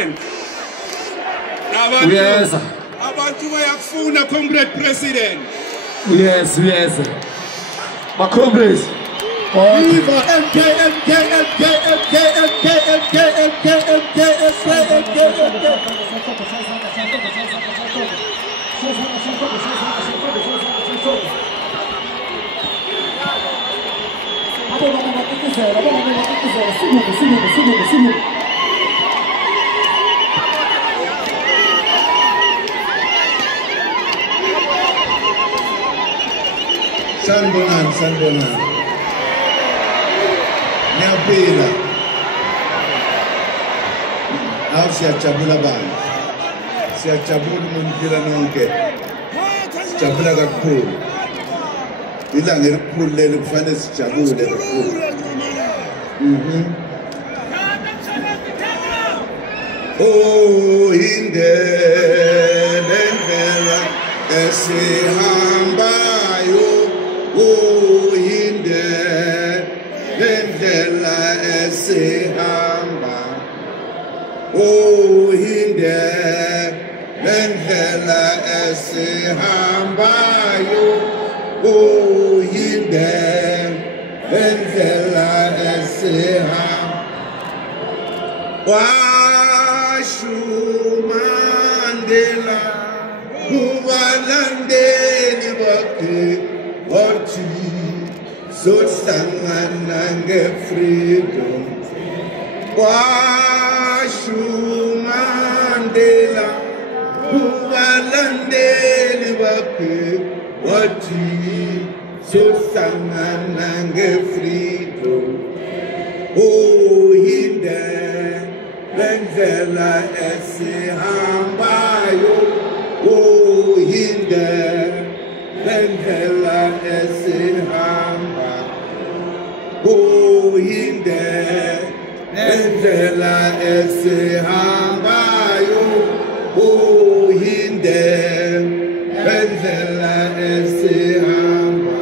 President. Yes. Abantu bayakufuna Comrade President. Yes. My comrades. Viva MK. Sanbonan. Niyapila. Aw siyajabula bani. Siyajabula umuntu nonke. Sijabula kakhulu. Ilanga elikhulu leli kufanele sijabule kakhulu. Oh, indlela esihambayo. Oh, indlela esihamba. Oh, indlela esihambayo. Oh, indlela esihamba. Washumandela kubalandeli bakhe wathi sohlangana nge-freedom. Washumandela kubalandeli bakhe wathi sohlangana nge-freedom. Oh, indlela esihambayo. Oh, indlela esihamba. Oh, indlela esihambayo. Oh, indlela esihamba.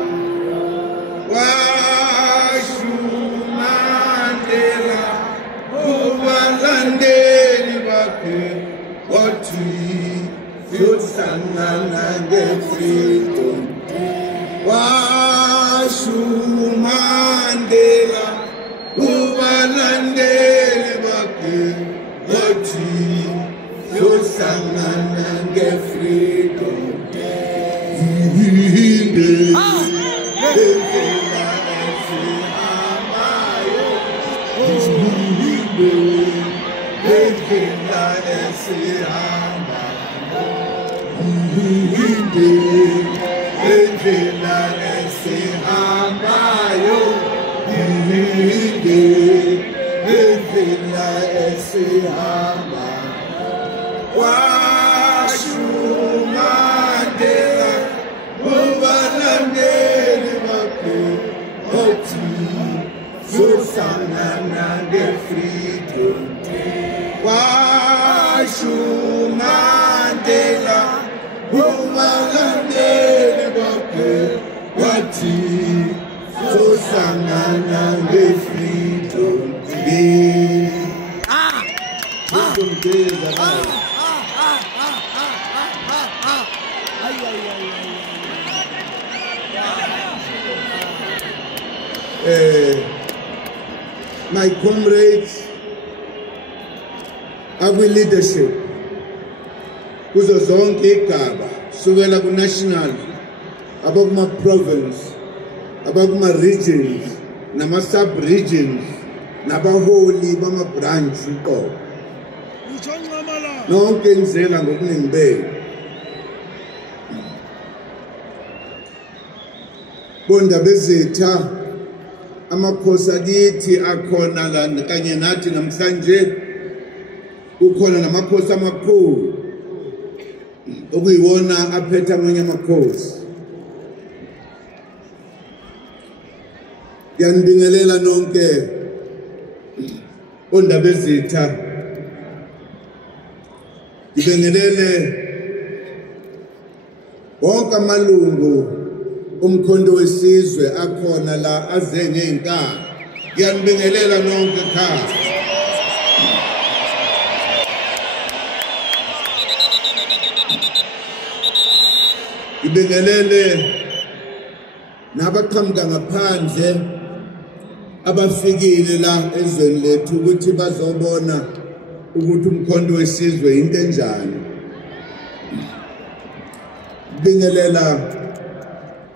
Washumandela kubalandeli bakhe wathi sohlangana nge-freedom. Washumandela kubalandeli bakhe wathi sohlangana nge-freedom. Washumandela kubalandeli bakhe wathi sohlangana nge-freedom. Washumandela kubalandeli bakhe wathi sohlangana nge-freedom. My comrades, our leadership, kuzo zonke igaba, sukela ku national, abakuma province, abakuma regions, nama sub regions, nabaholi bama branch uqobo. Nonke indlela ngokuningi benu. Bonda bezitha amakhosi akithi akhona la kanye nathi namhlanje kukhona namakhosi amakhulu okuyiwona aphethe amanye amakhosi. Yanibingelela nonke bonda bezitha. Ngibingelele wonke amalungu umkhondo wesizwe akhona la aze ngenkani. Ngiyanibingelela nonke ekhaya. Ngibingelele nabaqhamuka ngaphandle abafikile la ezweni lethu ukuthi bazobona ukuthi umkhonto wesizwe into enjani. Ngibingelela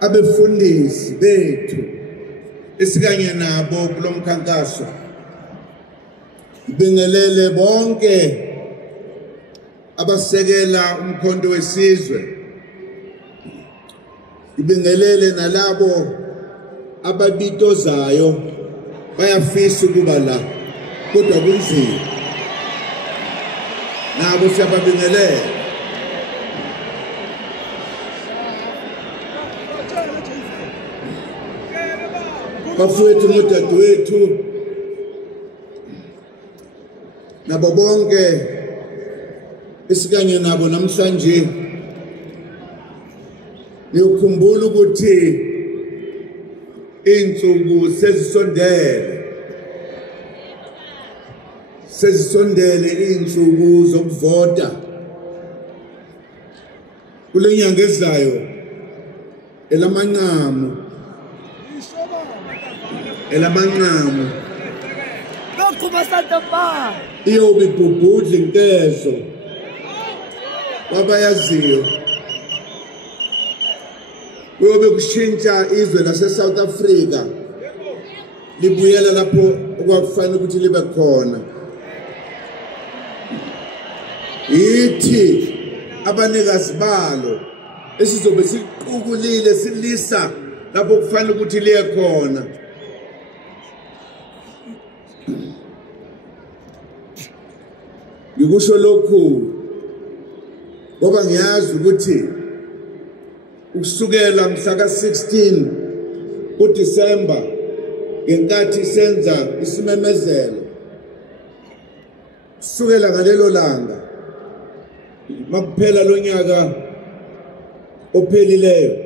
abefundisi bethu esikanye nabo kulomkhankaso. Ngibingelele bonke abasekela umkhonto wesizwe. Ngibingelele nalabo ababitozayo bayafisa ukuba la kodwa kunzima. Nabo siyababingelela. Bafowethu nodadewethu nabo bonke esikanye nabo namhlanje ngiyokhumbula ukuthi insuku sezisondele insuku zokuvota kule nyanga ezayo elamanqamu iyobe ibhubhudla inkezo wabayaziyo. Kuyobe kushintsha izwe lase-South Africa libuyela lapho okwakufanele ukuthi libe khona. Yithi abanikazi balo esizobe siqukulile silisa lapho kufanele ukuthi liye khona. Ngikusho lokhu ngoba ngiyazi ukuthi ukusukela mhla ka-16 kuDisemba ngenkathi senza isimemezelo, kusukela ngalelo langa makuphela lo nyaka ophelileyo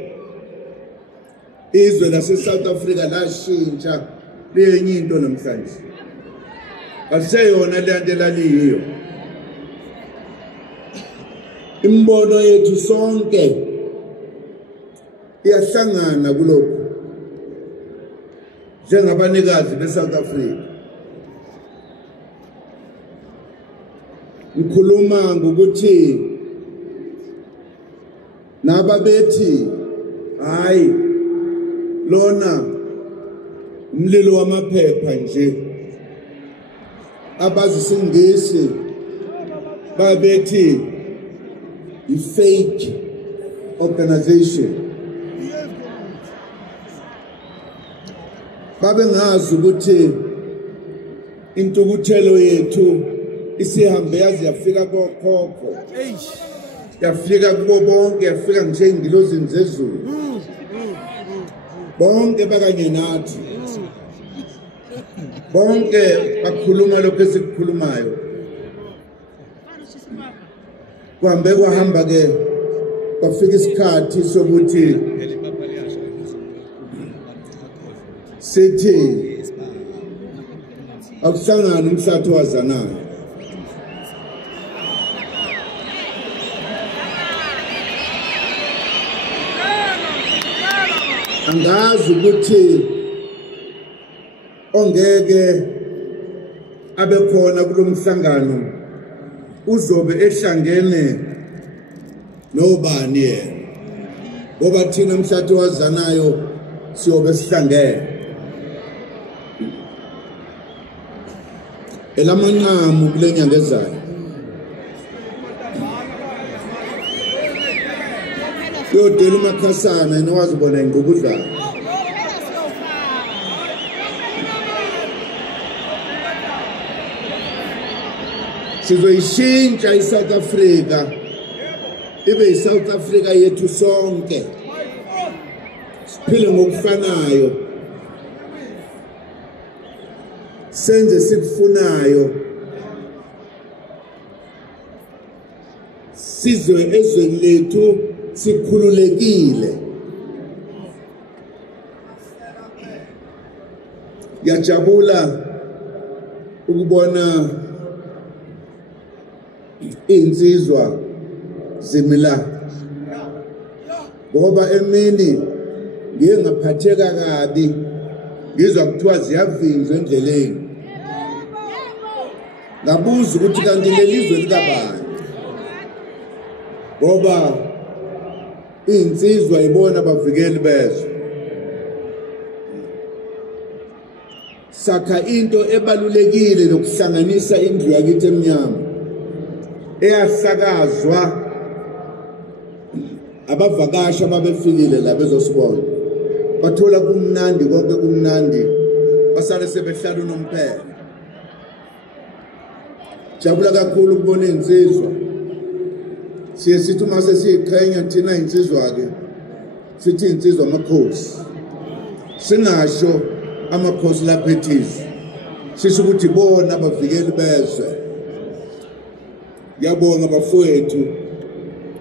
izwe lase-South Africa lashintsha lenye into namhlanje. Aseyona le nto elaliyiyo. Imbono yethu sonke iyahlangana kulokho njengabanikazi be-South Africa. Ngikhuluma ngokuthi nababethi hayi lona umlilo wamaphepha nje, abazisingisi babethi i-fake organization. Babengazi ukuthi intukuthelo yethu isihambe yaze yafika kokhokho, yafika kubo bonke, yafika nje ingilozini zezulu bonke bakanye nathi, bonke bakhuluma lokho esikukhulumayo. Kuhambe kwahamba ke kwafika isikhathi sokuthi sithi akuhlangana umhlathi wazanayo. Angazi ukuthi ongeke abekhona kulomhlangano uzobe ehlangene nobani yena, ngoba thina umhlathi wazanayo siyobe sihlangene. Elamanqamu kule nyanga ezayo yodela uMakhasana nowazibona ingqubuzana. Sizoyishintsha iSouth Africa ibe iSouth Africa yethu sonke, siphile ngokufanayo, senze sikufunayo, sizwe ezweni lethu sikhululekile. Ngiyajabula ukubona insizwa zimila ngoba emini ngiye ngaphatheka kabi ngizwa kuthiwa ziyavinjwa endleleni ngabuza ukuthi kanti lelizwe likabani ngoba insizwa ibona abavikeli bezwe sakha into ebalulekile lokuhlanganisa indlu yakithi emnyama eyasakazwa abavakashi ababefikile la bezosibona bathola kumnandi konke kumnandi basale sebehlala unomphela jabula kakhulu ukubona insizwa siye sithi uma sesiyiqhenya thina insizwa ke sithi insizwa amakhosi singasho amakhosi lapha ethizwe sisho ukuthi bona abavikeli bezwe ngiyabonga bafowethu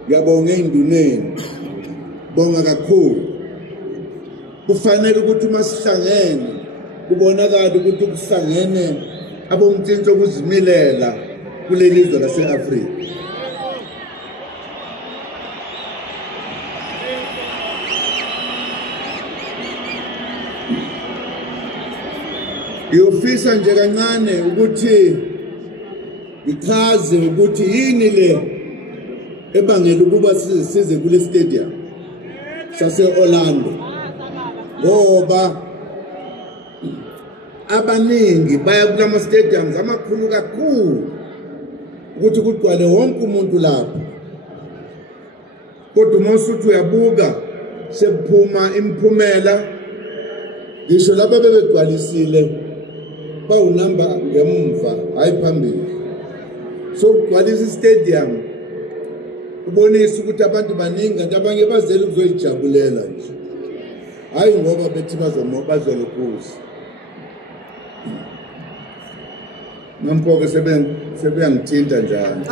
ngiyabonga enduneni bonga kakhulu kufanele ukuthi uma sihlangene kubonakala ukuthi kuhlangene abomthinto okuzimilela kuleli lizwe lase-Afrika ngiyofisa nje kancane ukuthi ngichaze ukuthi yini le ebangela ukuba size kule stadium sase-Orlando ngoba abaningi baya kulama stadiums amakhulu kakhulu ukuthi kugcwale wonke umuntu lapha kodwa uma usuthi uyabuka sekuphuma imiphumela ngisho laba bebegcwalisile bawunamba ngemva hayi phambili so kugcwalisa istadium ubonisa ukuthi abantu baningi kanti abanye bazele ukuzoyijabulela nje hayi ngoba bethi bazolokuza nompoke sebeyangithinta njalo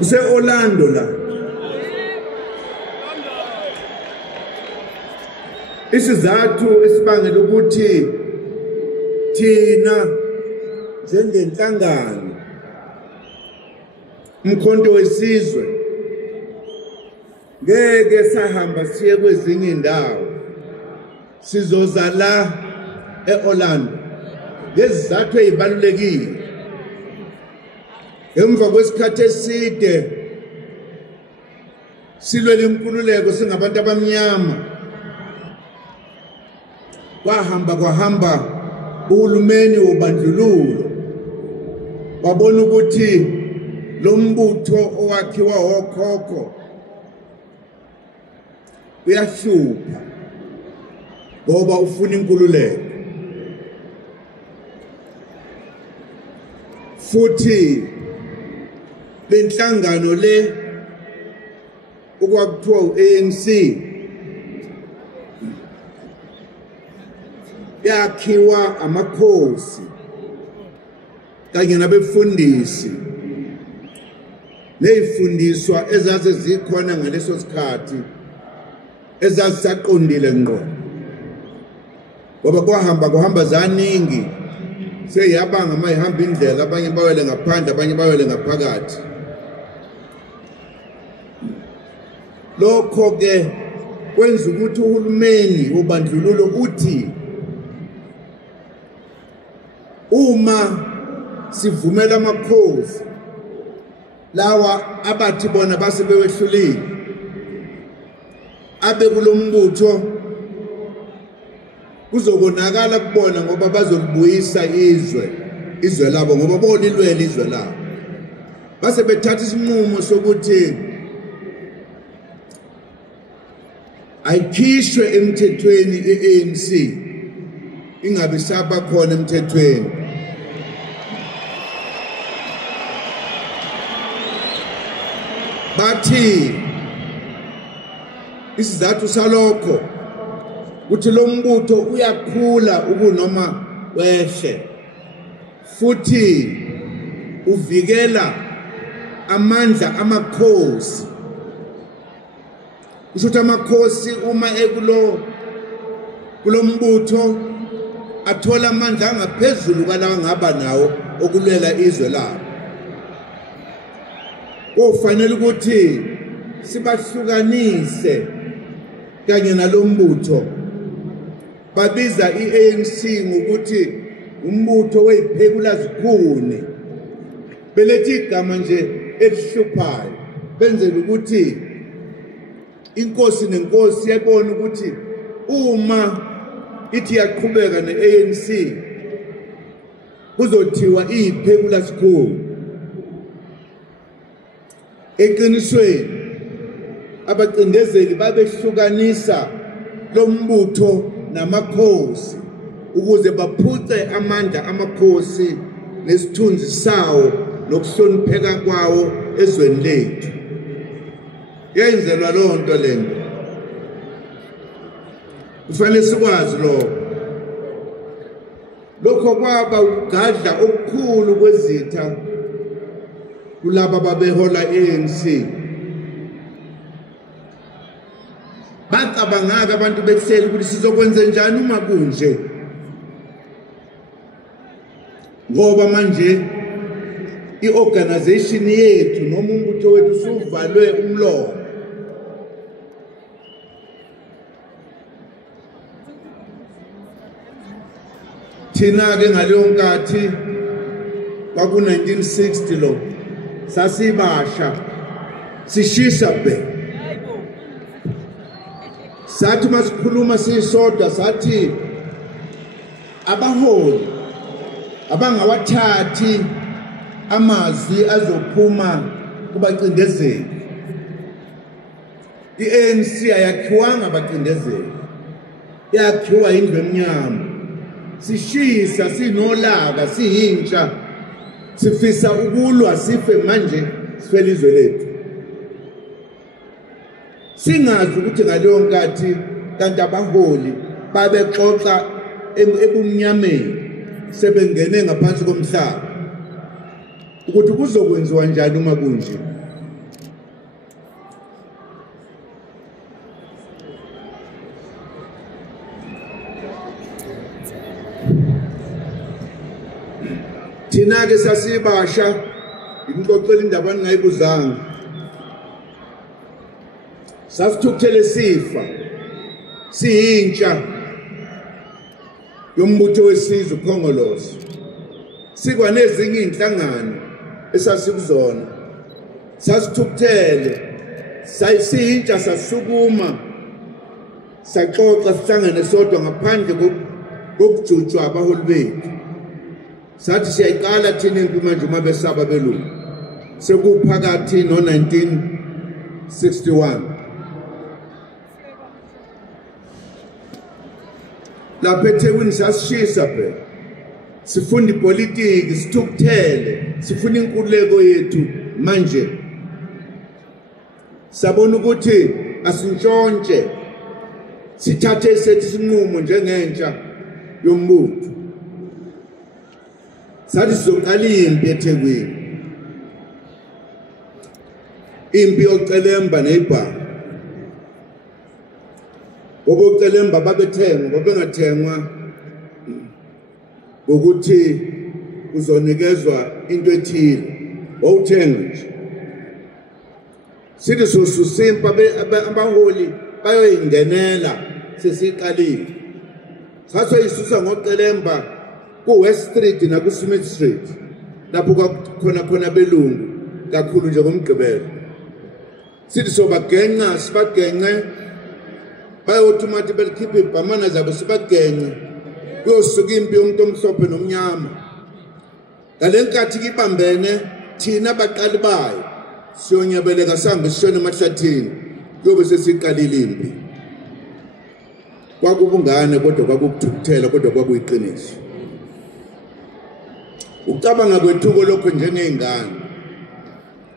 use-Orlando la isizathu esibangela ukuthi thina njengenhlangano umkhonto wesizwe ngeke sahamba siye kwezinye indawo sizoza la e-Orlando ngezizathu ezibalulekile emva kwesikhathi eside silwela inkululeko singabantu abamnyama kwahamba uhulumeni wobandlululo wabona ukuthi lo mbutho owakhiwa okhokho uyahlupha ngoba ufuna inkululeko futhi lenhlangano le okwakuthiwa u-ANC yakhiwa amakhosi kanye nabefundisi nezifundiswa ezaze zikhona ngaleso sikhathi ezazisaqondile ngqo ngoba kuhamba zaningi seyabanga mayihamba indlela abanye bawele ngaphandle abanye bawele ngaphakathi lokho ke kwenza ukuthi uhulumeni wobandlululo uthi uma sivumela amakhosi lawa abathi bona base bewehlulile abe kulombutho kuzobonakala kubona ngoba bazolibuyisa izwe labo ngoba bolilwela izwe labo base bethatha isinqumo sokuthi ayikhishwe emthethweni i-ANC ingabe saba khona emthethweni bathi isizathu salokho ukuthi lo mbutho uyakhula ukunoma wehle futhi uvikela amandla amakhosi usho amakhosi uma kulo mbutho athola amandla angaphezulu kwalawa ngaba nawo okulwela izwe labo kofanele ukuthi sibahlukanise kanye nalombutho babiza iANC ngokuthi umbutho weziphekula zikhuni belethi igama nje elihluphayo benzela ukuthi inkosi nenkosi yabona ukuthi uma ithi yaqhubeka neANC kuzothiwa iziphekula zikhuni eqinisweni abacindezeli babehlukanisa lombutho namakhosi ukuze baphuce amandla amakhosi nesithunzi sawo nokuhlonipheka kwawo ezweni lethu yenzelwa lonto lento kufanele sikwazi lokho kwaba ugadla okukhulu kwezitha kulaba babehola ANC bacabanga abantu bekuhleli ukuthi sizokwenza njani uma kunje ngoba manje iorganization yethu noma umbutho wethu suvalwe umlomo thina ke ngaleyo nkathi kwaku 1960 lo sasibasha sishisa be sathi masikhuluma sisodwa sathi abaholi abangawathathi amazwi azophuma kubacindezeli iANC ayakhiwanga abacindezeli yakhiwa indlu emnyama sishisa sinolaka sihintsha sifisa ukulwa sife manje sifela izwe lethu singazi ukuthi ngaleyo nkathi kanti abaholi babexoxa ebumnyameni sebengene ngaphansi komhlaba ukuthi kuzokwenziwa njani uma kunje thina ke sasibasha imixoxela indaba engayibuzanga sasithukuthele sifa sihintsha yombutho wesizwe ukhongolozo sikwa nezinye inhlangano esasikuzona sasithukuthele sihintsha sasukuma saxoxa sihlangene sodwa ngaphandle kokujutshwa abaholi bethu sathi siyayiqala thina impi manje uma besaba belungu sekuphakathi no 1961 lapha eThekwini sasishisa phela sifunda ipolitiki sithukuthele sifuna inkululeko yethu manje sabona ukuthi asintshontshe sithathe isethi sinqumo njengentsha yombutho sathi sizoqala impi eThekwini impi yocelemba neibhanga obocelemba babethengwa babengathengwa ukuthi uzonikezwa into ethile wawuthenga nje sithi sosusimpa abaholi bayoyingenela sesiqalile sasoyisusa ngocelemba ku West Street na ku Smith Street lapho khona belungu kakhulu nje ngomgqibelo sithi sobagenqa sibagenqe bayothumati belikhipha ibhamana zabo sibagenqe kuyosuka impi yomuntu omhlophe nomnyama ngalenkathi kibambene thina baqali bayo siyonyabeleka sambe sishone emahlathini kuyobe sesiqalile impi kwakubungane kodwa kwakukuthukuthela kodwa kwakuyiqiniso ucabanga kwethuko lokho njengezingane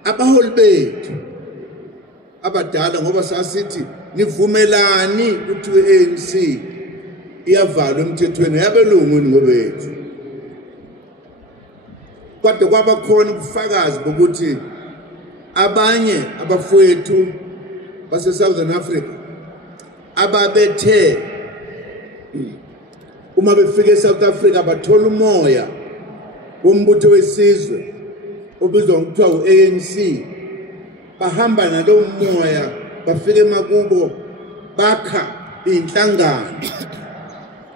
abaholi bethu abadala ngoba sasithi nivumelani ukuthi iANC iyavalwa emthethweni yabelungu ngobethu kodwa kwabakhona ubufakazi bokuthi abanye abafowethu base Southern Africa ababethe uma befika eSouth Africa bathola umoya wombutho wesizwe obizwa ngokuthiwa uANC bahamba nalo moya bafike emakubo bakha inhlangano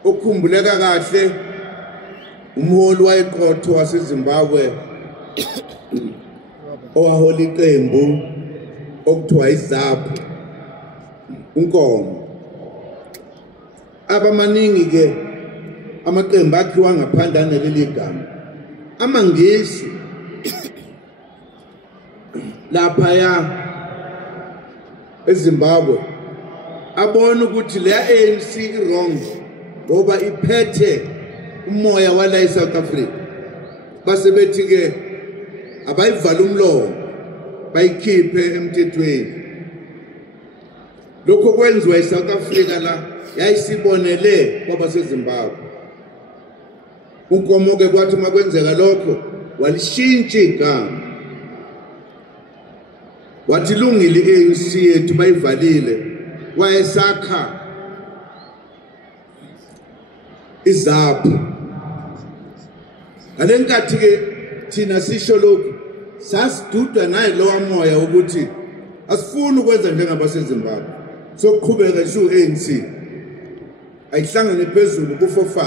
okhumbuleka kahle umholi wayeqotho waseZimbabwe owahola iqembu okuthiwa iZAPU uNkomo abamaningi ke amaqembu akhiwa ngaphandle naleli gama amangisi lapha ya eZimbabwe abona ukuthi le ANC wrong ngoba iphethe umoya wala eSouth Africa base bethi ke abayivala umlomo bayikhiphe emthethweni lokho kwenziwa eSouth Africa la yayisibonele kwabaseZimbabwe uNkomo ke kwathi makwenzeka lokho walishintsha igama wathi lungile iANC yethu bayivalile wayesakha iZAPU ngalenkathi ke thina sisho lokho sasidudwa naye lo moya ukuthi asifuni ukwenza njengabaseZimbabwe sokuqhubeka nje uANC ayihlangane phezulu ku45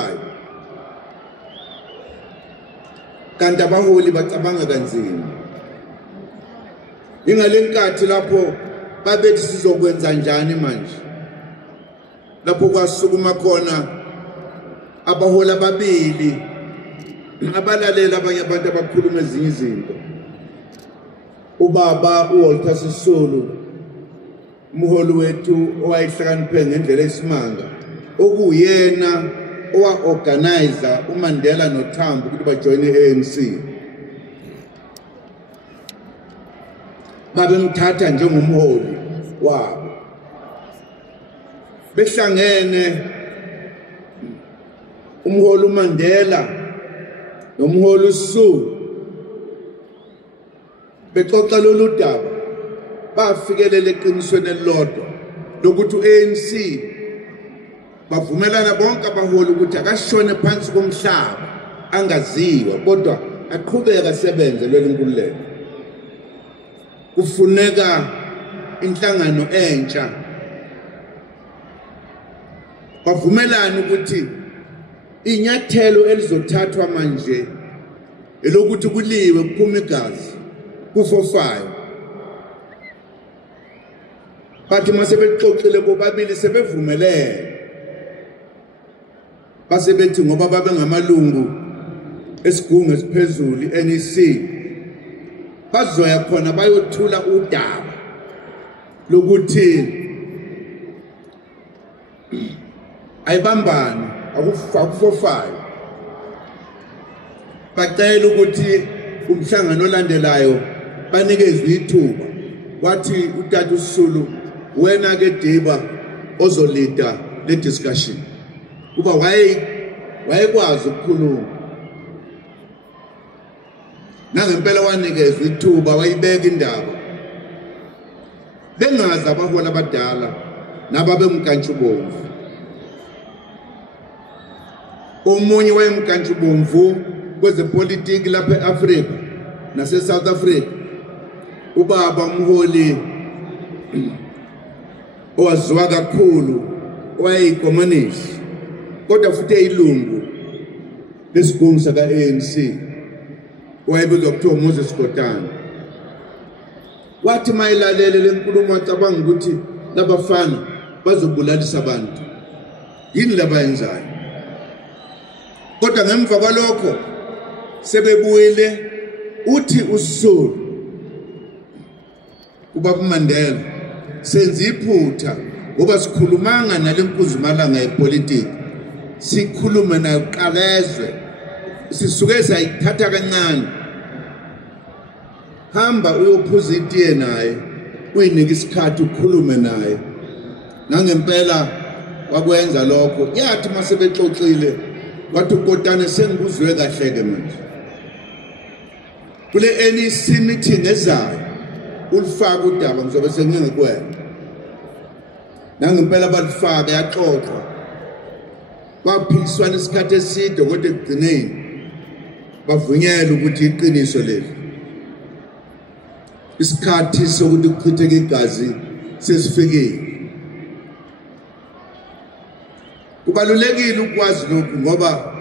kanti abaholi bacabanga kanzima ingalenkathi lapho babethi sizokwenza njani manje lapho kwasukuma khona abaholi ababili abalalela abanye abantu abakhuluma ezinye izinto ubaba uWalter Sisulu umholi wethu owayihlakaniphe ngendlela esimanga okuyena owa-organizer uMandela noTambo ukuthi bajoyine iANC babemthatha njengomholi wabo behlangene umholi uMandela nomholi uSisulu bexoxa lolu daba bafikelela eqinisweni elilodwa lokuthi uANC bavumelana bonke abaholi ukuthi akashone phansi komhlaba angaziwa kodwa aqhubeka asebenze lwenkululeko kufuneka inhlangano entsha bavumelana ukuthi inyathelo elizothathwa manje elokuthi kuliwe kuphuma igazi ku45 bathi mase bexoxile bobabili sebevumelene base bethi ngoba babe ngamalungu esigungu esiphezulu iNEC bazoya khona bayothula udaba lokuthi ayibambani aku45 bacela ukuthi umhlangano olandelayo banikezwe ithuba wathi uTata uSisulu wena ke Diba ozolida le discussion kuba wayekwazi ukukhuluma nangempela wanikezwe ithuba wayibeka indaba bengazi abaholi abadala nababemkantshubomvu omunye wayemkantshubomvu kwezepolitiki lapha eAfrika nase South Africa ubaba umholi owaziwa kakhulu wayeyigomanisi kodwa futhi eyilungu lesigungu saka-ANC wayebizwa kuthiwa Moses Kotane wathi mayilalele lenkulumo wacabanga ukuthi labafana bazobulalisa abantu yini labayenzayo kodwa ngemva kwalokho sebebuyile uthi uSisulu ubaba Mandela senza iphutha ngoba sikhulumanga nalenkuzumalanga yepolitiki sikhuluma naqalezwe sisuke sayithatha kancane hamba uyophuza itiye naye uyinika isikhathi ukhulume naye nangempela wakwenza lokho yathi masebexoxile wathi uKotane sengibuzwe kahle ke manje kule NEC meeting ezayo ulifaka udaba ngizobe sengingekwenza nangempela balifaka yaxoxwa kwaphikiswana isikhathi eside kodwa ekugcineni bavunyela ukuthi iqiniso leli isikhathi sokuthi kuchitheke igazi sesifikile. Kubalulekile ukwazi lokhu ngoba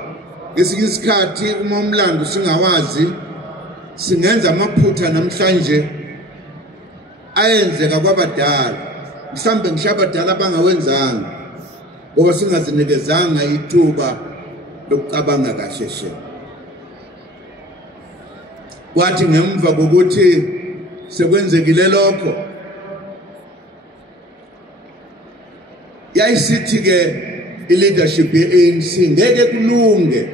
ngesinye isikhathi uma umlando singawazi singenza amaphutha namhlanje ayenzeka kwabadala, mhlambe ngisho abadala abangawenzanga ngoba singazinikezanga ithuba lokucabanga kahle. Kwathi ngemva kokuthi sekwenzekile lokho yayisithi ke i-leadership ye-ANC ngeke kulunge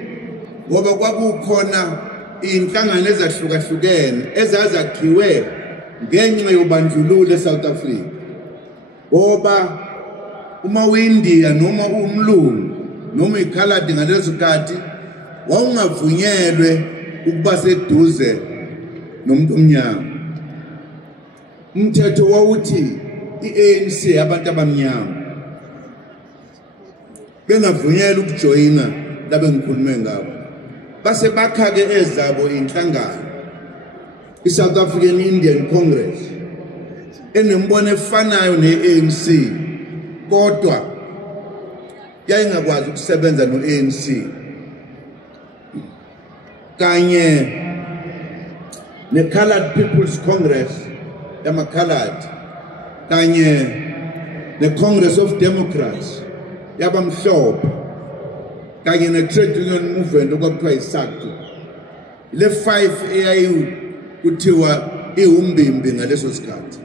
ngoba kwakukhona inhlangano ezahlukahlukene ezazakhiwe ngenxa yobandlululo eSouth Africa. Ngoba uma uyiNdiya noma umlungu noma ikhaladi ngaleso sikhathi wawungavunyelwe ukuba seduze nomuntu omnyama. Umthetho wawuthi i-ANC abantu abamnyama bengavunyelwa ukujoyina labe ngikhulume ngabo. Base bakha ke ezabo inhlangano iSouth African Indian Congress enembono efanayo ne-ANC kodwa yayingakwazi ukusebenza no-ANC kanye ne-Colored People's Congress yama-Colored kanye ne-Congress of Democrats yabamhlophe kanye ne-Trade Union Movement okwakuthiwa yi-SACU. Le 5 eyayi kuthiwa iwumbimbi ngaleso sikhathi.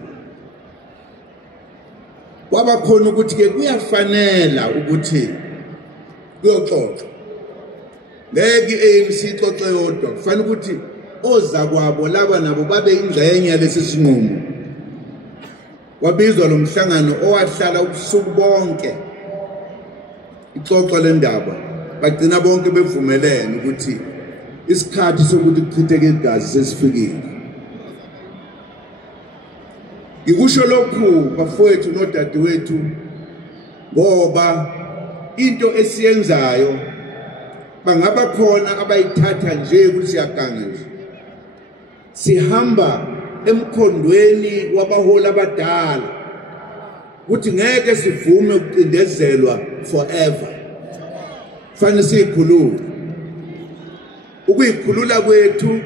Kwaba khona ukuthi ke kuyafanela ukuthi kuyoxoxwa. Ngeke i-ANC ixoxe yodwa, kufanele ukuthi ozakwabo laba nabo babe ingxenye yalesi sinqumo. Kwabizwa lo mhlangano owahlala ubusuku bonke ixoxwa le ndaba, bagcina bonke bevumelene ukuthi isikhathi sokuthi kuchitheke igazi sesifikile. Ngikusho lokhu bafowethu nodadewethu ngoba into esiyenzayo bangaba khona abayithatha nje ukuthi siyaganga nje. Sihamba emkhondweni wabaholi abadala ukuthi ngeke sivume ukucindezelwa forever. Fanele sikhulule. Ukuyikhulula kwethu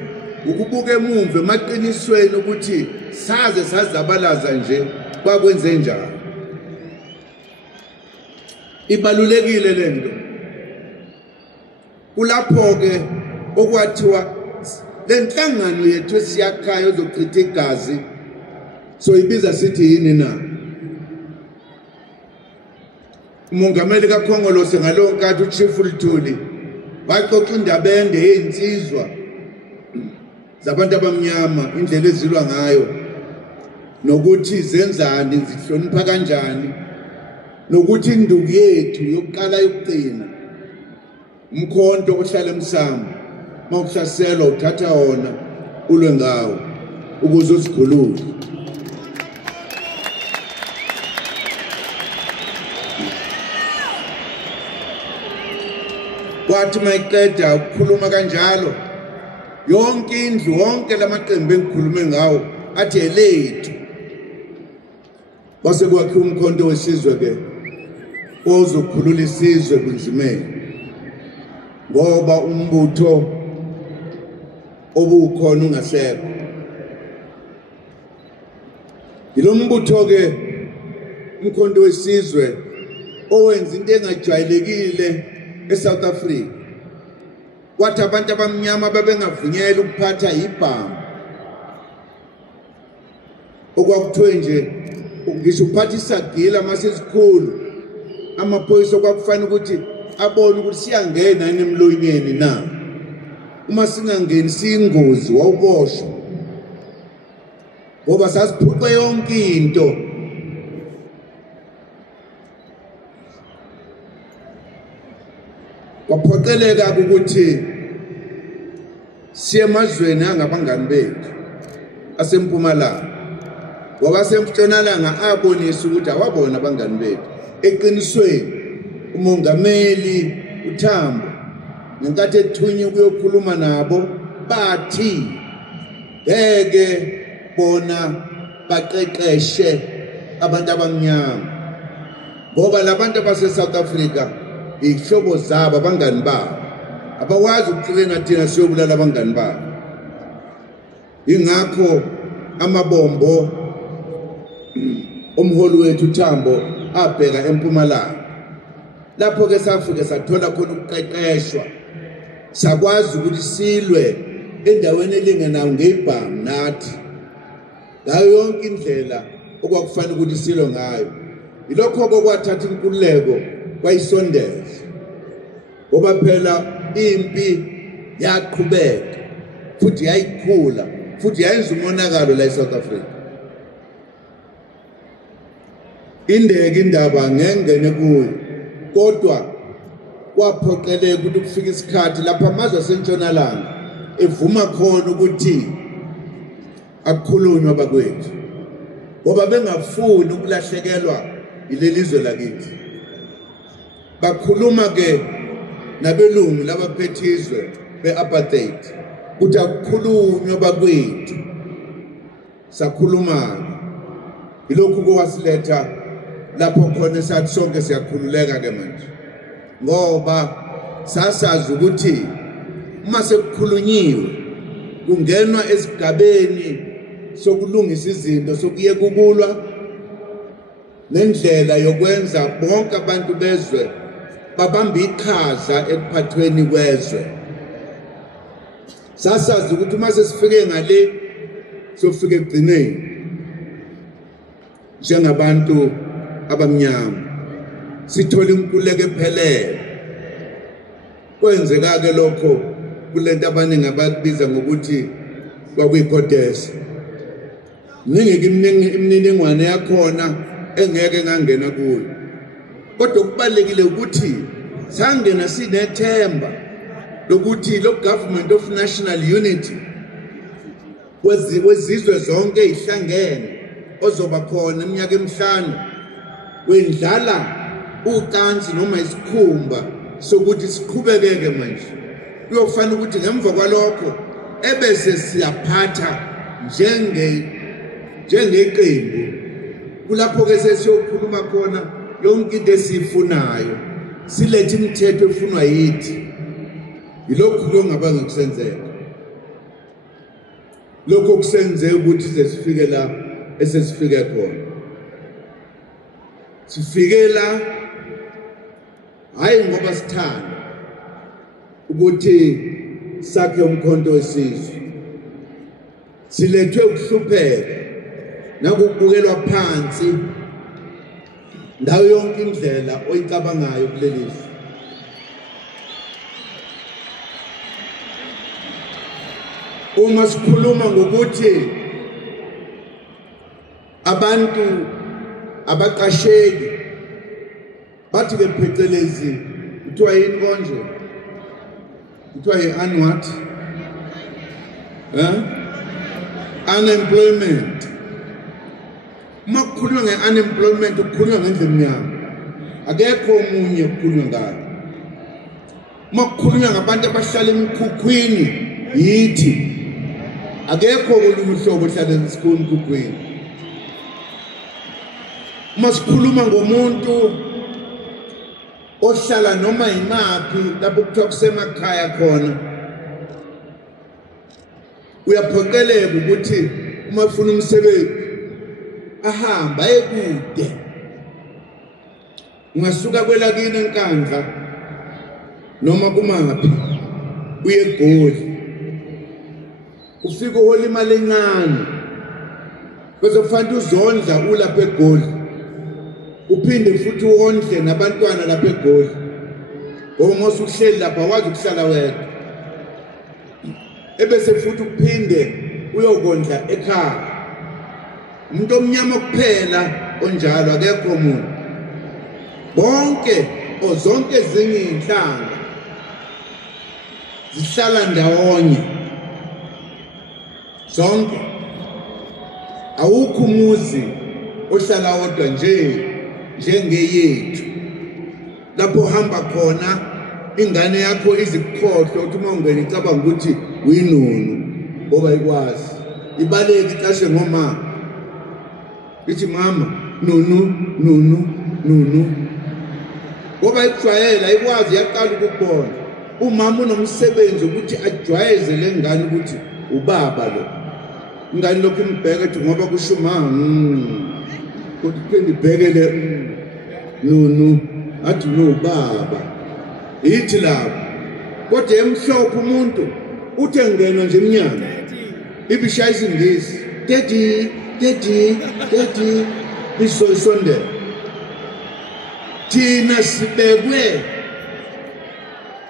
ukubuka emumva emaqinisweni ukuthi saze sazabalaza nje kwakwenze njalo. Ibalulekile lento. Kulapho ke okwathiwa lenhlangano yethu esiyakhayo ezochitha igazi so ibiza sithi yini na? Umongameli kaKhongolose ngalo nkathi uChief Luthuli waxoxa indaba ende yezinsizwa zabantu abamnyama indlela ezilwa ngayo nokuthi zenzani zihlonipha kanjani nokuthi induku yethu yokuqala yokuqina umkhonto ohlala emsamo mawuhlaselwa uthatha wona ulwe ngawo ukuze usikhulule. Kwathi mayiqeda ukukhuluma kanjalo yonke indlu wonke lamaqembu engikhulume ngawo athi elethu base kwakhe umkhonto wesizwe ke ozokhulula isizwe kunzimeni ngoba umbutho obukhona ungasekho. Yilo mbutho ke umkhonto wesizwe owenza into engajwayelekile eSouth Africa. Kwathi abantu abamnyama babengavunyelwa ukuphatha ibhamu okwakuthiwe nje ngisho uphatha isagila masesikhulu amaphoyisa okwakufanele ukuthi abone ukuthi siyangena emlonyeni na. Uma singangeni siyingozi wawuboshwa ngoba sasiphuqe yonke into. Kwaphoqeleka ukuthi siye emazweni angabangani bethu asempumalanga ngoba semputshonalanga abonisa ukuthi awabona abangani bethu. Eqinisweni umongameli uTambo ngenkathi ethunywe ukuyokhuluma nabo bathi ngeke bona baqeqeshe abantu abamnyama ngoba labantu base South Africa ihlobo zabo abangani babo abawazi ukucela thina siyobulala abangani babo ingakho amabombo umholi wethu Tambo abheka eMpumalanga lapho ke safika sathola khona ukuqeqeshwa sakwazi ukuthi silwe endaweni elingenayo ngebhamu nathi ngayo yonke indlela okwakufanele ukuthi silwe ngayo ilokho okwathatha inkululeko kwayisondeza ngoba phela impi yaqhubeka futhi yayikhula futhi yayenza umonakalo la eSouth Africa indeke indaba ngengene kuyo kodwa kwaphoqeleka ukuthi kufika isikhathi lapha amazwe asentshonalanga evuma khona ukuthi akukhulunywa bakwethu ngoba bengafuni ukulahlekelwa ilelizwe lakithi bakhuluma ke nabelungu labaphethizwe beapartheid ukuthi akukhulunywa bakwethu sakhuluma ilokhu kwasiletha lapho khona sathi sonke siyakhululeka ke manje ngoba sasazi ukuthi uma sekukhulunyiwe kungenwa esigabeni sokulungisa izinto sokuyeka ukulwa nendlela yokwenza bonke abantu bezwe babamba iqhaza ekuphathweni kwezwe sasazi ukuthi uma sesifike ngale sofika egcineni njengabantu abamnyama sithola inkululeko ephelele kwenzeka ke lokho kulento abaningi abakubiza ngokuthi kwakuyikhodesa ningi imininingwane yakhona engeke ngangena kuyo kodwa kubalekile ukuthi sangena sinethemba lokuthi lo government of national unity wezizwe zonke ihlangene ozoba khona iminyaka emihlanu wendlala ucansi noma isikhumba sokuthi siqhubekeke manje kuyofanele ukuthi ngemva kwalokho ebese siyaphatha njengeqembu kulapho ke sesiyokhuluma khona yonke into esifunayo silethe imithetho efunwa yithi ilokhu kungaba ngokusenzeka lokho kusenzeka ukuthi sesifike la esesifike khona sifike la hayi ngoba sithanda ukuthi sakhe umkhonto wesizwe silethwe ukuhlupheka nakubukelwa phansi ndawo yonke indlela oyicabangayo kulelizwe uma sikhuluma ngokuthi abantu abaqasheki bathi ke phecelezi kuthiwa yini konje kuthiwa yi-unwhat unemployment uma kukhulunywa nge-unemployment kukhulunywa ngendlela emnyama akekho omunye kukhulunywa ngayo uma kukhulunywa ngabantu abahlala emikhukhwini yithi akekho olunye uhlobo ohlala emikhukhwini uma sikhuluma ngomuntu ohlala noma imaphi lapho kuthiwa kusemakhaya khona uyaphoqeleka ukuthi uma ufuna umsebenzi ahamba ekude ungasuka kwelakini eNkandla noma kumaphi uye eGoli ufika uhola imali encane bese kufanele uzondla ulapha eGoli uphinde futhi uondle nabantwana lapha eGoli ngoba mose uhleli lapha wazi ukuhlala wedwa ebese futhi uphinde uyokondla ekhaya umuntu omnyama kuphela onjalo akekho umuntu bonke zonke ezinye inhlanga zihlala ndawonye zonke awukho umuzi ohlala wodwa njengeyethu lapho hamba khona ingane yakho izikukhohlwa uthi uma ungena icabanga ukuthi uyinunu ngoba ikwazi ibaleki ixeshe ngomama ithi mama nunu ngoba ijwayela ikwazi yaqala ukubona umama unomsebenzi ukuthi ajwayeze lengane ukuthi ubaba lo ingane lokhu imbheka ethi ngoba kusho mama kodwa phinde ibhekele nunu athi no baba ithi lapho kodwa emhlophe umuntu uthe ngena nje emnyango ibishaya isingisi daddy isondela thina sibekwe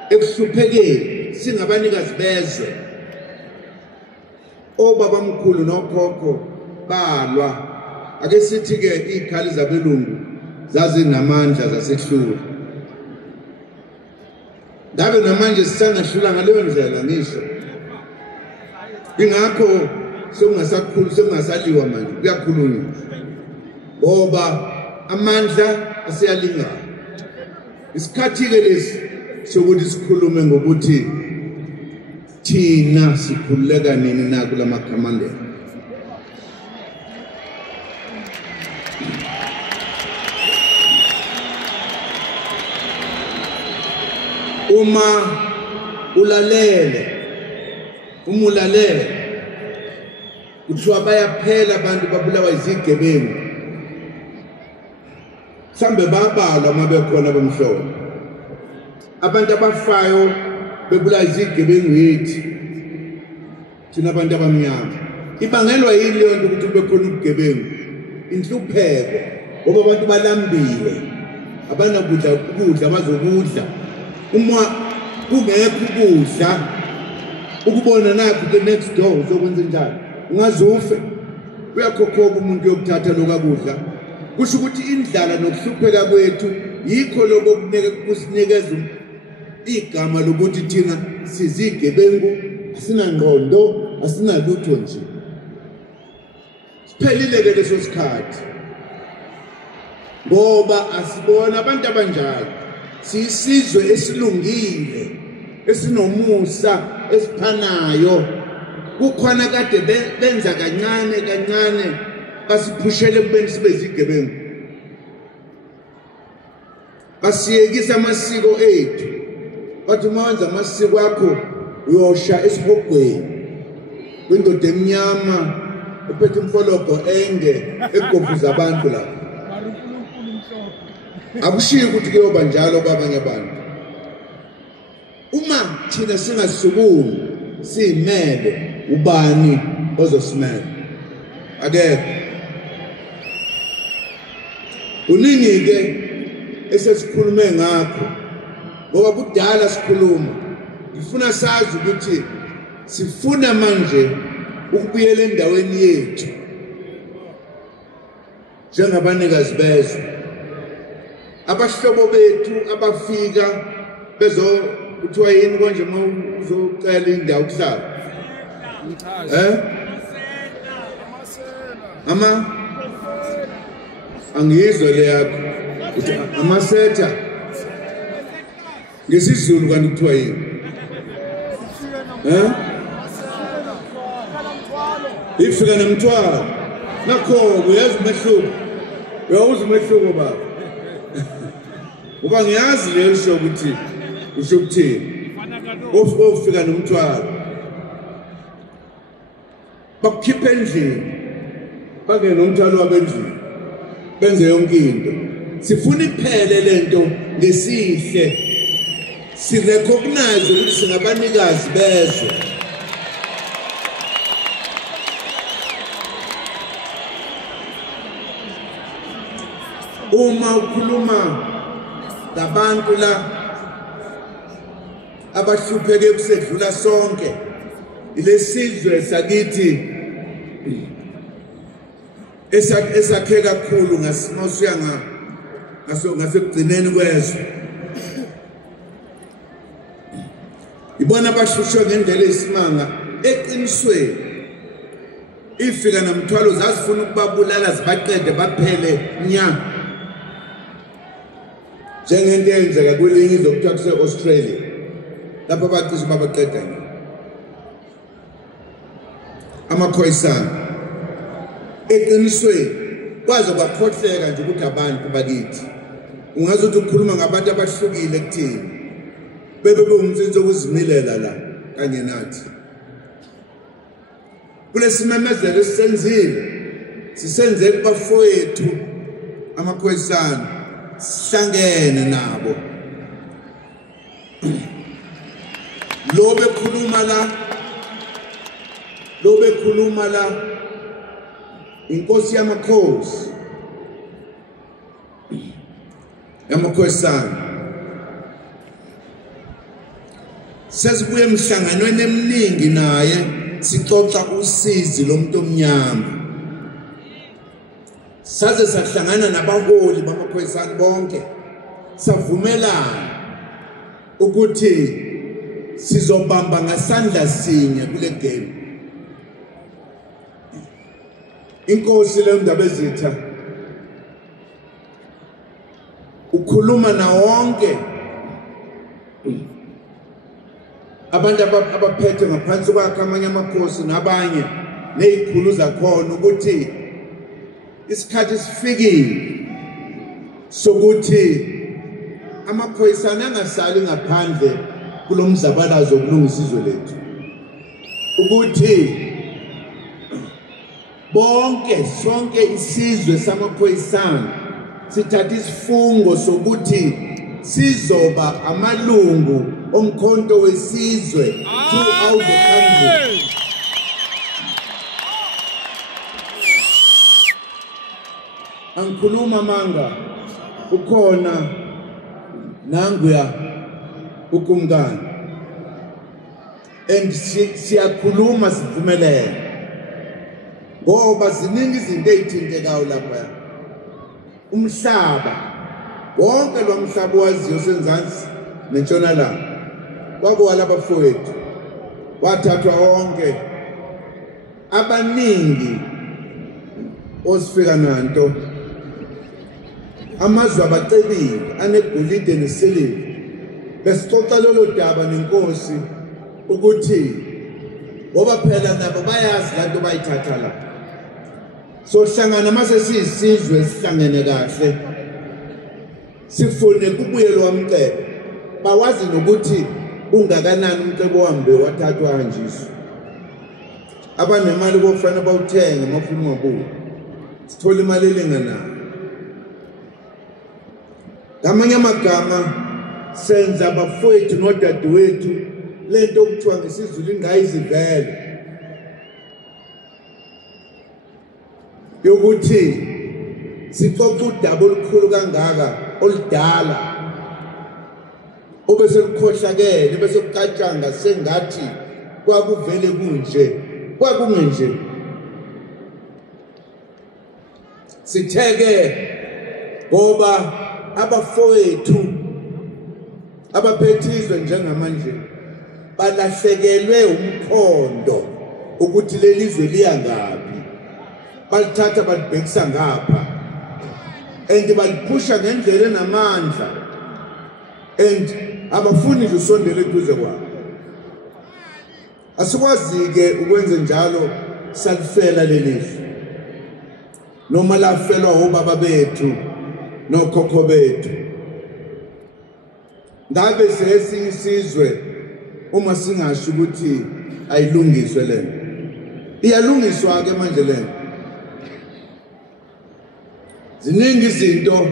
ekuhluphekeni singabanikazi bezwe obaba mkhulu nokhokho balwa ake sithi ke ikhali zabelungu zazinamandla zasehlula ngabe namanje sisangahlula ngaleyo ndlela ngisho ingakho sokungasakhulu sokungasaliwa manje kuyakhulunywa ngoba amandla asiyalingana isikhathi ke lesi sokuthi sikhulume ngokuthi thina sikhululeka nini na kula makhamandela uma umulalele kuthiwa bayaphela abantu babulawa izigebengu mhlambe babalwa uma bekhona bomhlobo abantu abafayo bebulawa izigebengu yithi thina abantu abamnyama ibangelwa yini leyo nto ukuthi bekhona ubugebengu inhlupheko ngoba abantu balambile abanakudla bazokudla uma kungekho ukudla ukubona nakho the next door uzokwenza njani ungazufe uyakhokhoka umuntu yokuthatha lokudla kusho ukuthi indlala nokuhlupheka kwethu yikho lokho kusinikeza igama lokuthi thina sizigebengu asinangqondo asinalutho nje siphelile ke leso sikhathi ngoba asibona abantu abanjalo siyisizwe esilungile esinomusa esiphanayo kukhona kade benza kancane basiphushele kubeni sibe zigebengu basiyekisa amasiko ethu bathi umanza amasiko akho uyosha esihogweni kwindoda emnyama ephethe umfologo enge egovuza abantu la akushiyi ukuthi kuyoba njalo kwabanye abantu uma thina singasukumi simele ubani ozosimela akekho uningi ke esesikhulume ngakho ngoba kudala sikhuluma ngifuna sazi ukuthi sifuna manje ukubuyela endaweni yethu njengabanikazi bezwe abahlobo bethu abafika kuthiwa yini konje uma uzocela indawo ukuhlala angizwe le yakho amasetha ngesizulu kanti kuthiwa yini ifika nemthwalo nakho uyazi umehluko uyawuza umehluko baba uba ngiyazi leyo sho ukuthi usho ukuthini ofika nomthwalo bakukhipha endlini bake nomthwalo wabendlini benze yonke into sifuna iphele lento ngesihle sirecognize ukuthi singabanikazi bezwe uma ukhuluma ngabantu la abahlupheke kusedlula sonke ilesizwe sakithi esakhe kakhulu ngasiya ngasekugcineni kwezwe ibona abashushwa ngendlela esimanga eqinisweni ifika namthwalo zasifuna ukubabulala zibaqede baphele nya njengento eyenzeka kwelinye izwe kuthiwa kuse-Australia lapho abacishe babaqeda amakhoyisana eqinisweni kwaze kwakhohleka nje ukuthi abantu bakithi ungaze uthi ukukhuluma ngabantu abahlukile kuthini bebe umthetho okuzimilela la kanye nathi kulesimemezelo esenzile sisenze kubafowethu amakhoyisana sihlangene nabo lo bekhuluma la inkosi yamakhosi yamakhoyisana sesibuye emhlanganweni eminingi naye sixoxa usizi lomuntu omnyama saze sahlangana nabaholi bamakhoyisana bonke savumelana ukuthi sizobamba ngasandla sinye kule game inkosi le ndaba ezitha ukhuluma na wonke abantu abaphethe ngaphansi kwakhe amanye amakhosi nabanye nezikhulu zakhona ukuthi isikhathi sifikile sokuthi amakhoyisana angasali ngaphandle kulomzabalazo wokulungisa izwe lethu ukuthi sonke isizwe samakhoyisana sithatha isifungo sokuthi sizoba amalungu omkhonto wesizwe throughout the country. Angikhuluma manga ukhona nanguya ukumngani and siyakhuluma sivumelene ngoba ziningi izinto ezithintekayo lapha umhlaba wonke lo mhlaba waziyo senzansi neNtshonalanga kwakuwala abafowethu wathathwa wonke abaningi osifika nanto amazwe abacebile anegolide nesiliva besixoxa lelo daba nenkosi ukuthi ngoba phela nabo bayazi lanto bayithatha la so hlangana mase siyisizwe sihlangene kahle sifune kubuyelo wamcebo bawazi nokuthi ungakanani umcebo wambe wathathwa kanjiswa abanemali bokufanele bawuthenga amafilimu wabuya sithola imali elinganayo ngamanye amagama senza abafowethu nodadewethu lento okuthiwa ngesizulu ingayizivele yokuthi sixoxa udaba olukhulu kangaka oludala obese likhohlakele bese kukatshanga sengathi kwakuvele kunje kwakungenje sitheke ngoba abafowethu abaphethizwe njengamanje balahlekelwe umkhondo ukuthi lelizwe liya ngapi balithatha balibhekisa ngapha and baliphusha ngendlela enamandla and abafuni nje usondele eduze kwabo asikwazi-ke ukwenza njalo salifela lelizwe noma lafelwa obaba bethu nokhokho bethu ngabe sesinye isizwe uma singasho ukuthi ayilungiswe lento iyalungiswa ke manje lento ziningi izinto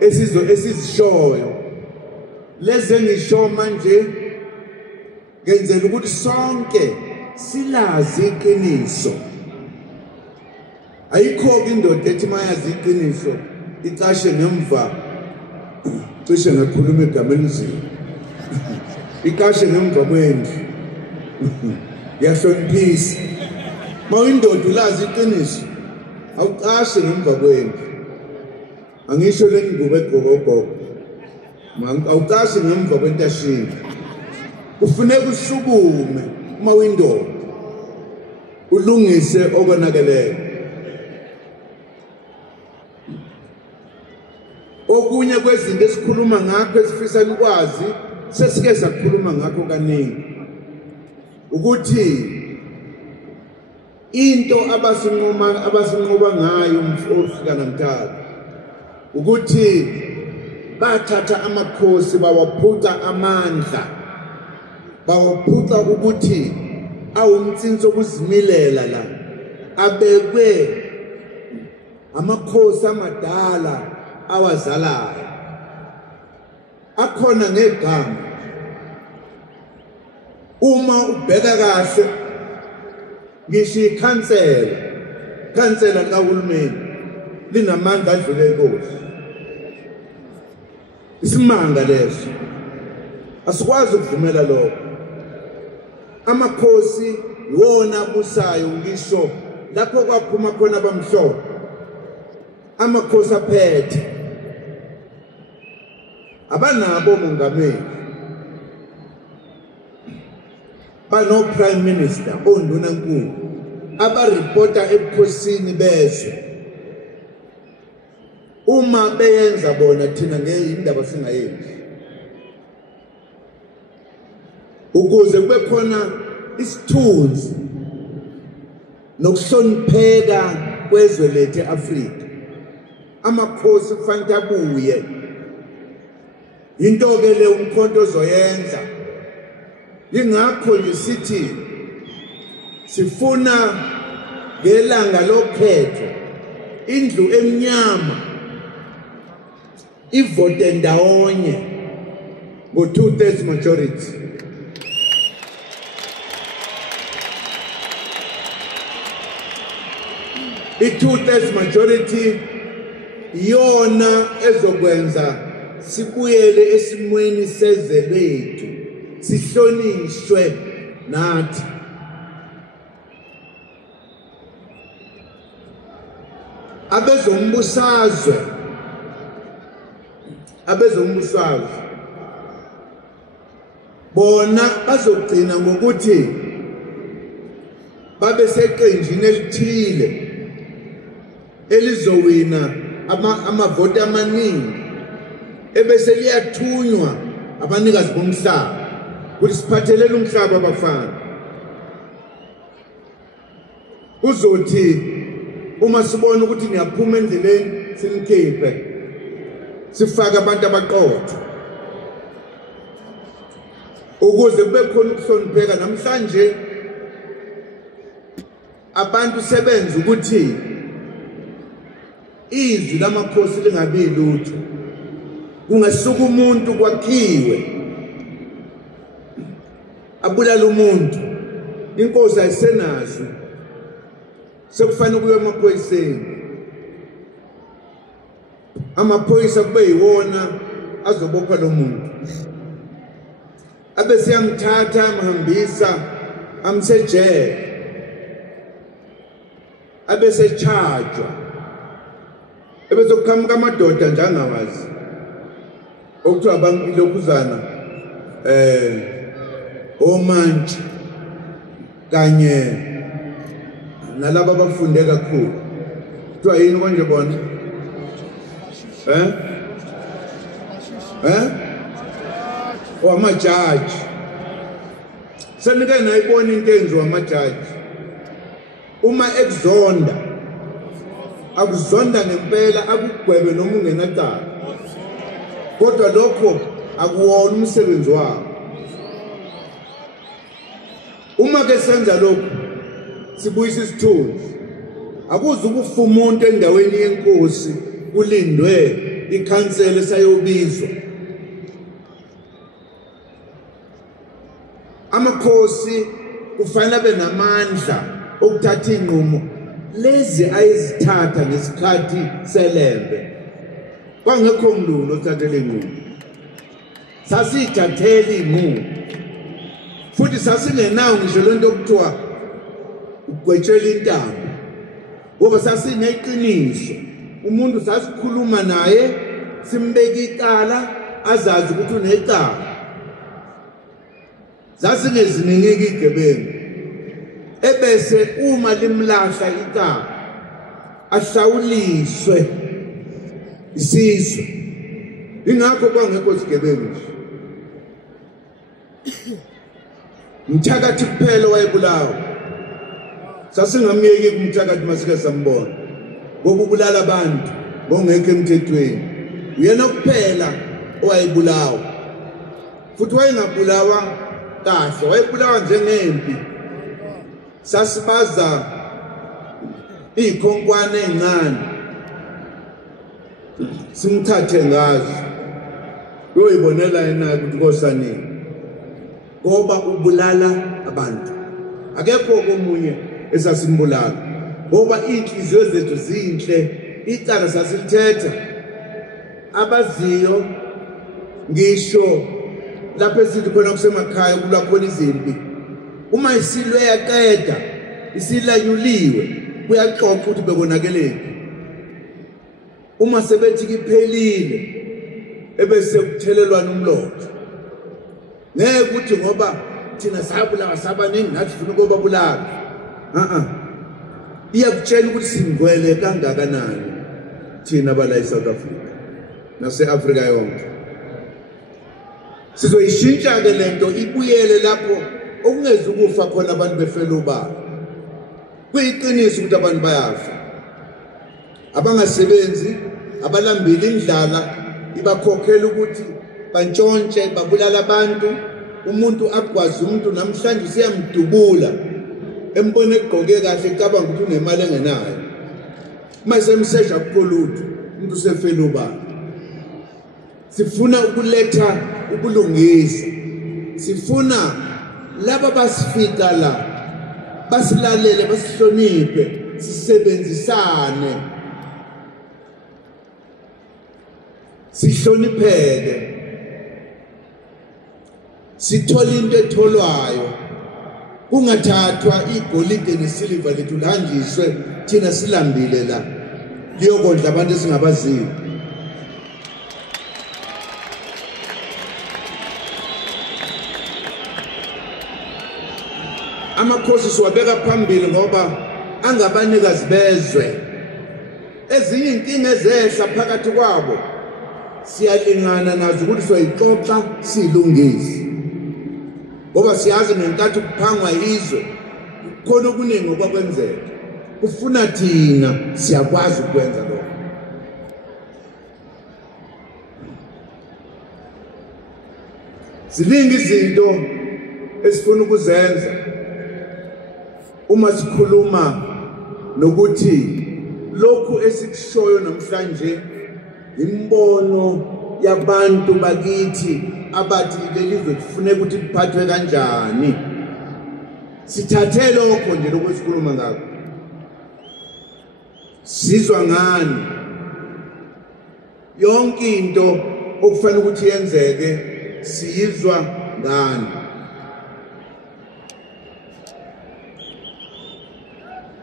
esizishoyo lezi engisho manje ngenzela ukuthi sonke silazi iqiniso ayikho indoda ethi mayazi iqiniso icashe ngemva cishe ngakhuluma igama elinzima icashe ngemva kwendlu yahloniphisa mawindoda ulazi iqiniso awucashe ngemva kwendlu angisho lengubo egogogogo awucashe ngemva kwentashini kufuneka usukume uma windoda ulungise okonakeleyo okunye kwezinto esikhuluma ngakho esifisa ukwazi sesike sakhuluma ngakho kaningi ukuthi into abasinqoba ngayo umfofika namthatha ukuthi bathatha amakhosi bawaphuca amandla bawaphuca ukuthi awumtsinso okuzimilela la abekwe amakhosi amadala awazalayo akhona ngegama uma ubheka kahle ngisho ikhansela likahulumeni linamandla adlule inkosi isimanga leso asikwazi ukuvumela lokho amakhosi wona abusayo ngisho lapho kwaphuma khona abamhlophe amakhosi aphethe abanabo mongameli bano prime minister ondunankulu abareporta ebukhosini bezwe uma beyenza bona thina ngeyindaba singayenzi ukuze kube khona isithunzi nokuhlonipheka kwezwe lethu eAfrika amakhosi kufanele abuye into ke le umkhonto ozoyenza ingakho nje sithi sifuna ngelanga lokhetho indlu emnyama ivote ndawonye ngo 2/3 majority i-2/3 majority yona ezokwenza sibuyele esimweni sezwe lethu sihlonishwe nathi abezombusazwe bona bazogcina ngokuthi babe seqenjini elithile elizowina amavoti amaningi ebese liyathunywa abanikazi bomhlaba ukuthi siphathelele umhlaba abafana uzothi uma sibona ukuthi niyaphuma endleleni sinikhiphe sifaka abantu abaqotho ukuze kube khona ukuhlonipheka namhlanje abantu sebenza ukuthi izwi lamakhosi lingabi lutho kungasuka umuntu kwakhiwe abulala umuntu inkosi ayisenazo sekufanele kuye amaphoyisa kube yiwona azobopha lo muntu abese yamthatha amhambisa amsejele abese chargwa ebese kuqhamuka amadoda njangawazi okuthiwa bamilokuzana omantshi kanye nalabo abafunde kakhulu kuthiwa yini konje bona wamajaji senike nayibona into enziwa amajaji uma ekuzonda akuzonda ngempela akugwebe noma ungenacala kodwa lokho akuwona umsebenzi wabo uma ke senza lokho sibuyisa isithunzi akuze ukufa umuntu endaweni yenkosi kulindwe ikhansela esayobizwa amakhosi kufanele abe namandla okuthatha inqumo lezi ayizithatha ngesikhathi selembe kwangekho mlungu othathele inqumo sasithathele inqumo futhi sasingenawo ngisho lento okuthiwa ugwetshela intamo ngoba sasineqiniso umuntu sasikhuluma naye simbeka icala azazi ukuthi unecala zasingeziningi igebengu ebese uma limlahla icala ahlawuliswe isizwe ingakho kwangekho sigebengu mthakathi kuphela wayebulawa sasingamyeki kumthakathi masike sambona ngoba ubulala abantu ngongekho emthethweni uyena kuphela owayibulawa futhi wayengabulawa kahle wayebulawa njengempi sasibaza ikhonkwane encane simthathe ngazo uyoyibonela yena ukuthi kosanini ngoba ubulala abantu akekho komunye esasimbulala ngoba inhliziyo zethu zinhle icala sasilithetha abaziyo ngisho lapho esithi khona kusemakhaya kulwa khona izimpi uma isilwe yaqeda isilanyuliwe kuyaxoxa ukuthi bekonakeleni uma sebethi kiphelile ebese kuthelelwana umlotha ngeke ukuthi ngoba thina sabulawa sabaningi nathi funa ukuba bulala iyakutshela ukuthi singwele kangakanani thina bala eSouth Africa nase-Afrika yonke sizoyishintsha ke lento ibuyele lapho okungeze ukufa khona abantu befela ubaba kuyiqiniso ukuthi abantu bayafa abangasebenzi abalambile indlala ibakhokhela ukuthi bantshontshe babulala abantu umuntu akwazi umuntu namhlanje siyamdubula embone egqoke kahle ecabanga ukuthi unemali engenayo mase emsesha kukholuthi umuntu sefela ubaba sifuna ukuletha ubulungisa sifuna laba basifika la basilalele basihloniphe sisebenzisane sihlonipheke sithola into etholwayo kungathathwa igolide nesiliva lethu lihanjiswe thina silambile la liyokondla abantu esingabaziyo amakhosi siwabeka phambili ngoba angabanikazi bezwe ezinye inkinga ezehla phakathi kwabo siyalingana nazo ukuthi soyixoxa silungise ngoba siyazi ngenkathi kuphangwa izwe khona okuningi okwakwenzeka ufuna thina siyakwazi ukwenza lokho ziningi izinto esifuna ukuzenza uma sikhuluma nokuthi lokhu esikushoyo namhlanje imbono yabantu bakithi abathi lelizwe kufuneka ukuthi liphathwe kanjani sithathe lokho nje lokwesikhuluma ngakho sizwa ngani yonke into okufanele ukuthi yenzeke siyizwa ngani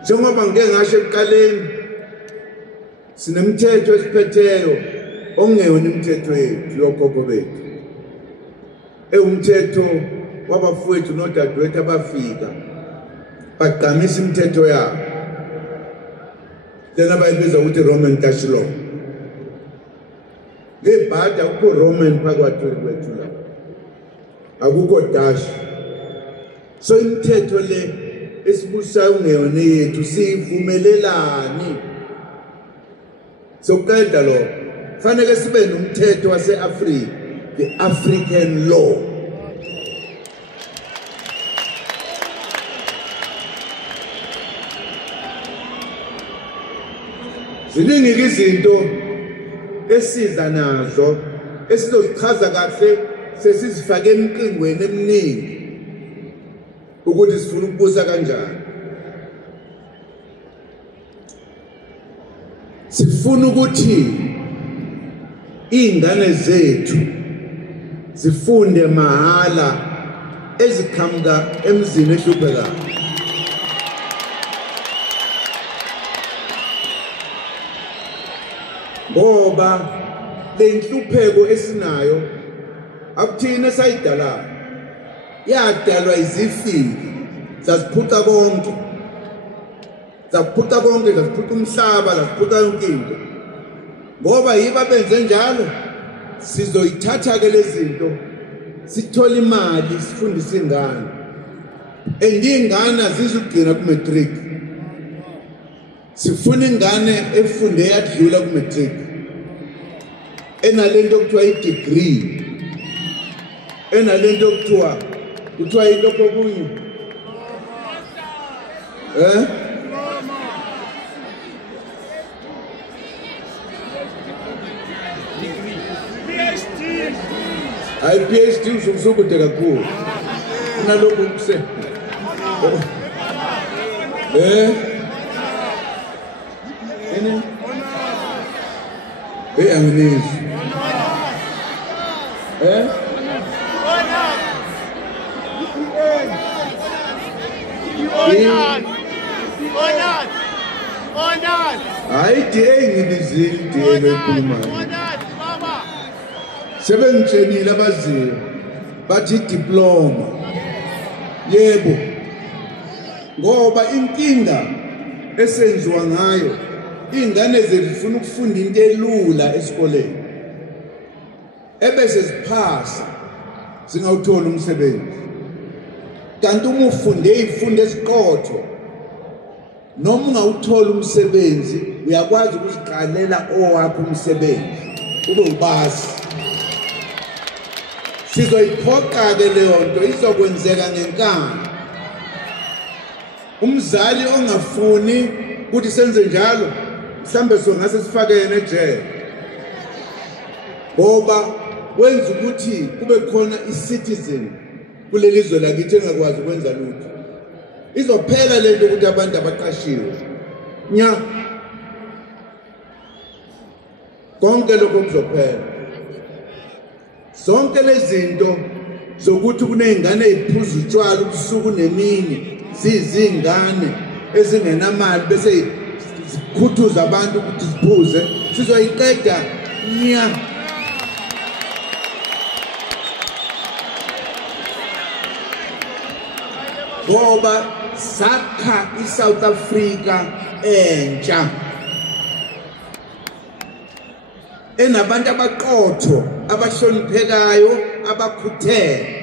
njengoba ngeke ngasho ekuqaleni sinemthetho esiphetheyo ongeyona imithetho yethu yokhokho bethu umthetho wabafowethu nodadewethu abafika bagqamisa imithetho yabo lena bayibiza ukuthi Roman Dutch law ngebhada akukho Roman phakathi kwethu la akukho Dutch so imithetho le esibusayo ungeyona yethu sivumelelani sokuqeda lo fanele sibe nomthetho wase-Afrika the African law ziningi izinto esiza nazo esizozichaza kahle sesizifake emqingweni eminingi ukuthi sifuna ukubusa kanjani sifuna ukuthi ingane zethu zifunde mahala ezikhamuka emzini ehluphekayo ngoba lenhlupheko esinayo akuthina esayidala yadalwa izifiki zaziphuca konke zaphuca umhlaba zaphuca yonke into ngoba yiba benze njalo sizoyithatha ke lezi zinto sithola imali sifundise ingane ingane azizugcina ku matric Sifuna ingane efunde yadlula ku matric. Enalento okuthiwa i-degree. Enalento okuthiwa ilokho kunye. Hayi PhD usukude kakhulu. Nalokho kuse. Angizizwa. Hayi DA ngibizile DA loyikhulumayo. Sebengitshelile abaziyo bathi diploma. Yebo. Ngoba inkinga esenziwa ngayo ingane zifuna ukufunda into elula esikoleni. Ebese ziphasa singawuthola umsebenzi. Kanti uma ufunde izifundo esiqotho noma ungawuthola umsebenzi uyakwazi ukuziqalela owakho umsebenzi ube ubasi. Sizoyiphoqa ke leyo nto izokwenzeka ngenkani. Umzali ongafuni ukuthi senze njalo mhlambe ngase sifake yena ejele. Ngoba wenza ukuthi kube khona i-citizen kuleli zwe lakithi engakwazi ukwenza lutho. Izophela lento ukuthi abantu abaqashiwe. Nya konke lokho kuzophela. Zonke lezi zinto zokuthi kunezingane eziphuza utshwala ubusuku nemini zizingane ezingenamali bese zikhuthuza abantu ukuthi ziphuze sizoyiqeda nya. Ngoba sakha iSouth Africa entsha enabantu abaqotho abahloniphekayo abakhuthele.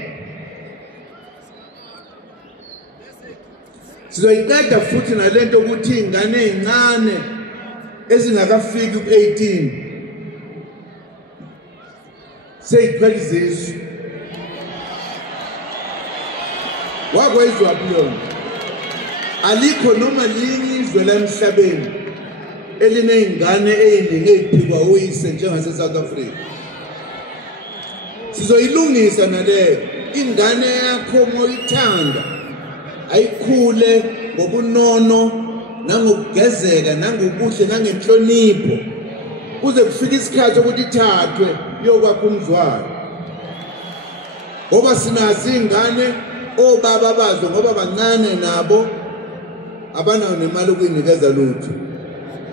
Sizoyiqeda futhi nalento ukuthi ingane ezincane ezingakafiki ku-18 seyiqheliziswa. Wakwezwa kulona alikho noma linye izwe la emhlabeni elinezingane eziningi eziphikwa uyise njengase South Africa. Sizoyilungisa naleyo ingane yakho moyithanda ayikhule ngobunono nangokugezeka nangobuhle nangenhlonipho kuze kufike isikhathi ukuthi ithathwe yokwakha umzwayo. Ngoba sinazi ingane obaba bazo ngoba bancane nabo abanayo nemali ukuyinikeza lutho.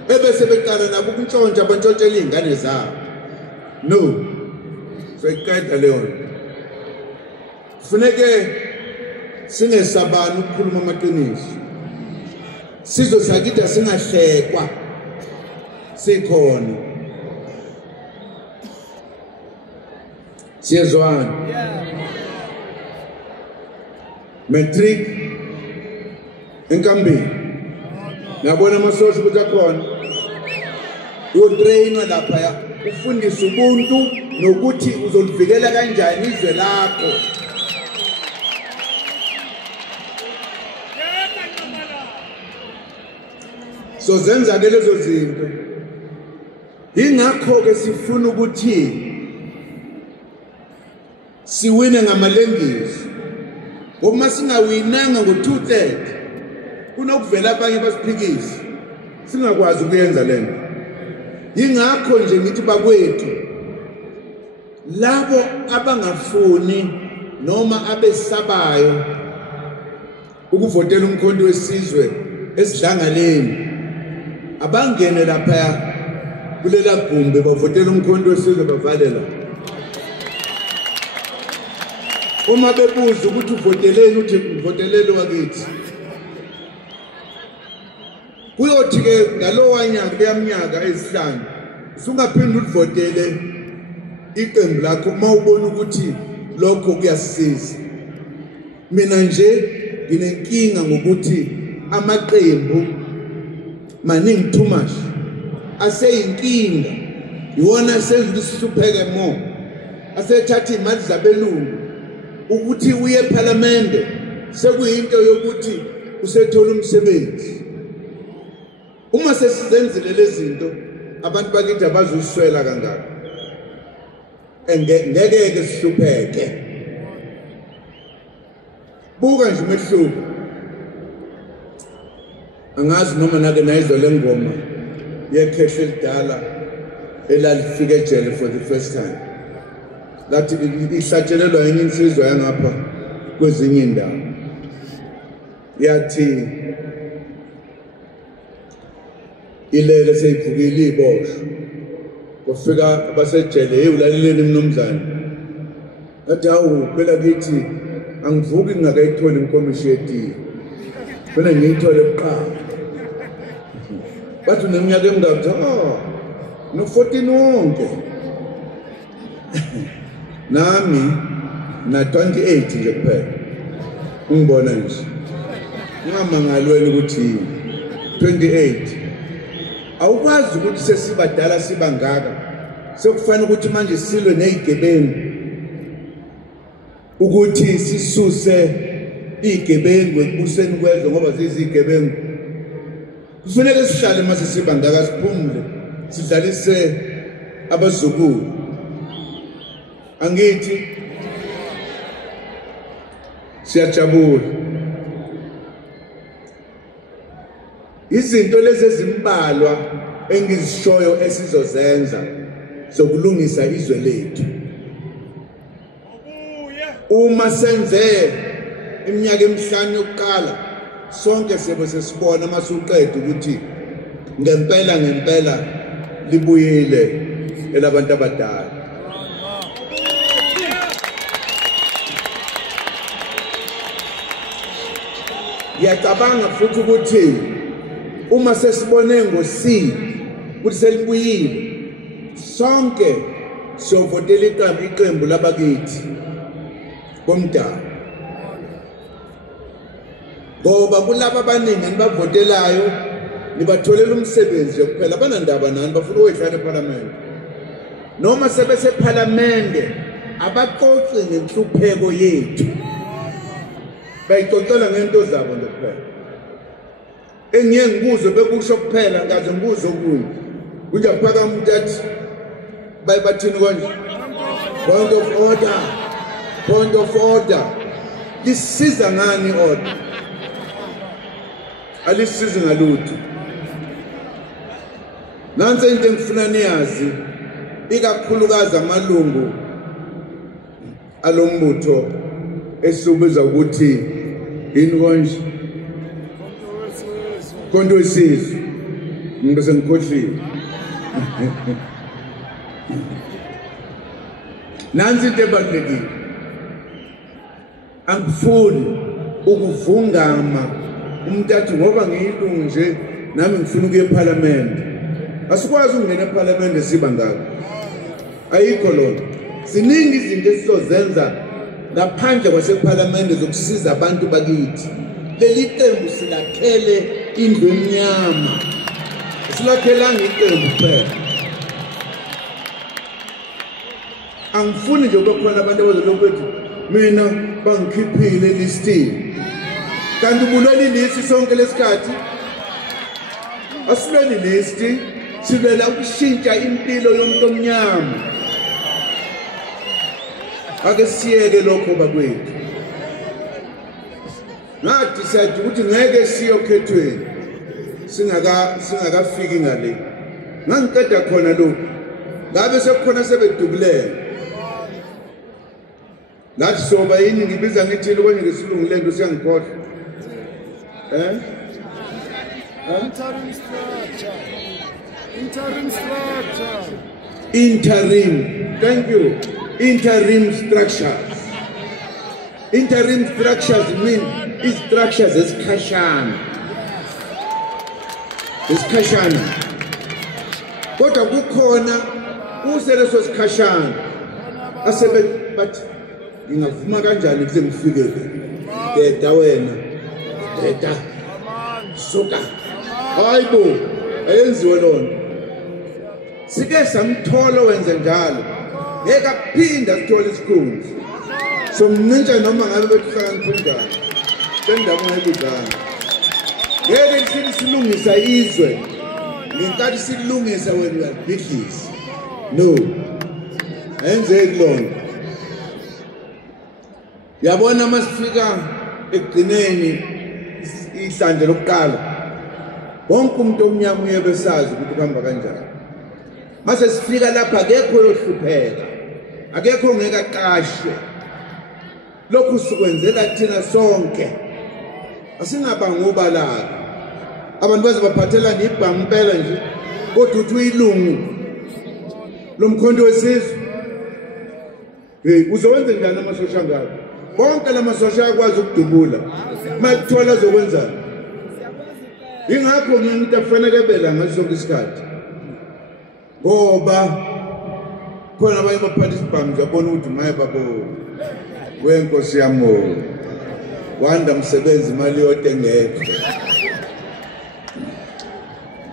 Ebese beqala nabo ukuntshontsha abantshontshela izingane zabo. No. Soyiqeda leyo nto. Kufuneke singesabani ukukhuluma amaqiniso. Sizwe sakithi singahlekwa. Sikhona. Siyezwana. Matric enkambeni ngiyabona amasosha ukuthi akhona uyotrainwa lapha ufundisa ubuntu nokuthi uzolivikela kanjani izwe lakho. So zenza ke lezo zinto ingakho ke sifuna ukuthi siwine ngamalengiso. Uma singawinanga ngo-2/3 kunokuvela abanye basiphikise singakwazi ukuyenza lento. Ingakho nje ngithi bakwethu labo abangafuni noma abesabayo ukuvotela umkhonto wesizwe esidlangaleni abangene lapha kulela gumbe bavotela umkhonto wesizwe bavalela. Uma bebuza ukuthi uvoteleni uthi uvotelele wakithi. Kuyothi ke ngalowa nyaka beyaminyaka ezihlanu usungaphinde ulivotele iqembu lakho mawubona ukuthi lokho kuyasiza. Mina nje nginenkinga ngokuthi amaqembu maningi too much aseyinkinga iwona senza ukuthi sihlupheke more asethatha imali zabelungu ukuthi uye eParliament sekuyinto yokuthi usethola umsebenzi uma sesizenzile lezi zinto abantu bakithi abazuswela kangaka ngeke sihlupheke buka nje umehluko angazi noma nake nayizwa lengoma yekhehla elidala elalifika ejele for the first time lathi ihlatshelelwa yenye insizwa yangapha kwezinye indawo yathi ilele seyiphukile iboshwe kufika abasejele hey ulaleleni mnumzane athi awu phela kithi angivuki ngingakayitholi inkomishi yetiye phela ngiyithole ebuqala bathi neminyaka emingaki no 14 wonke nami na 28 nje kuphela ungibona nje ngingamangalweni ukuthi 28 awukwazi ukuthi sesibadala sibangaka sekufanele ukuthi manje silwe nezigebengu ukuthi sisuse izigebengu ekubuseni kwezwe ngoba zizigebengu kufanele sihlale mase sibangaka siphumule sidlalise abazukulu angithi siyajabula izinto lezi ezimbalwa engizishoyo esizozenza zokulungisa izwe lethu uma senze iminyaka emihlanu yokuqala sonke sebe sesibona masuqeda ukuthi ngempela libuyile elabantu abadala ngiyacabanga futhi ukuthi uma sesibone ngosi ukuthi selibuyile sonke siyovotela iqembu labakithi bomdala ngoba kulabo abaningi nibavotelayo nibatholela umsebenzi kuphela banandaba nani bafuna ukuyhlala eParliament noma sebese eParliament abaxoxi ngenhlupheko yethu bayixoxela ngento zabo nje kuphela engiye ngibuze bekusho kuphela ngaze ngibuze okunye kunje kuphaka umuntu athi bayibathini konje point of order lisiza ngani order alisizi ngalutho nansi into engifuna niyazi ikakhulukazi amalungu alombutho esubiza ukuthi yini konje konto isizwe umuntu sengikhohliwe nansi into ebalulekile angifuni ukuvungama umuntu athi ngoba ngiyilungu nje nami ngifuna ukuya eParliament asikwazi ukungena eParliament siba ngako ayikho lona siningi izinto esizozenza ngaphandle kwaseParliament zokusiza abantu bakithi leli qembu silakhele indlu emnyama silakhelanga iqembu kuphela angifuni nje kube khona abantu abazolokhu bethi mina bangikhiphile elistini kanti ubulweli lisi sonke lesikhathi asilweni listi silwela ukushintsha impilo yomuntu omnyama ake siyeke lokho bakwethu ngathi siyathi ukuthi ngeke siyokhethweni singakafiki ngale ngangiqeda khona lokho ngabe sekukhona sebedubulela ngathi soba yini ngibiza ngithini konje ngesilungu lento siyangikhohlwa interim thank you interim structures mean structures esikhashana kodwa kukhona useleso sikhashana asebe bathi ngingavuma kanjani kuze ngifike deda wena deda suka hayibo ayenziwe lona sike samthola wenze njalo ngeke aphinda sithola isikhundla somncintsha noma ngabe bethukaniphendana bendaba ngekudlana ngeke silungisa izwe ngenkathi silungisa wena uyabhidlisa no ayenzeki lona yabona masifika ekugcineni ihlandla lokuqala wonke umuntu omnyama uyebesazi ukuthi kuhamba kanjani mase sifika lapha akekho yohlupheka akekho ngeke aqashwe lokhu sikwenzela thina sonke asingabanga ubalaka abantu baze baphathelana ibhamu impela nje kodwa uthi uyilungu lomkhonto wesizwe uzowenza njani amasosha ngabo bonke lamasosha akwazi ukudubula makuthola azokwenzani ingakho ngimuntu afanele bela ngaso sonke isikhathi ngoba khona abanye baphatha isibhamu zabona ukuthi maye babo wenkosi yamo wanda msebenzi imali yonke ngekho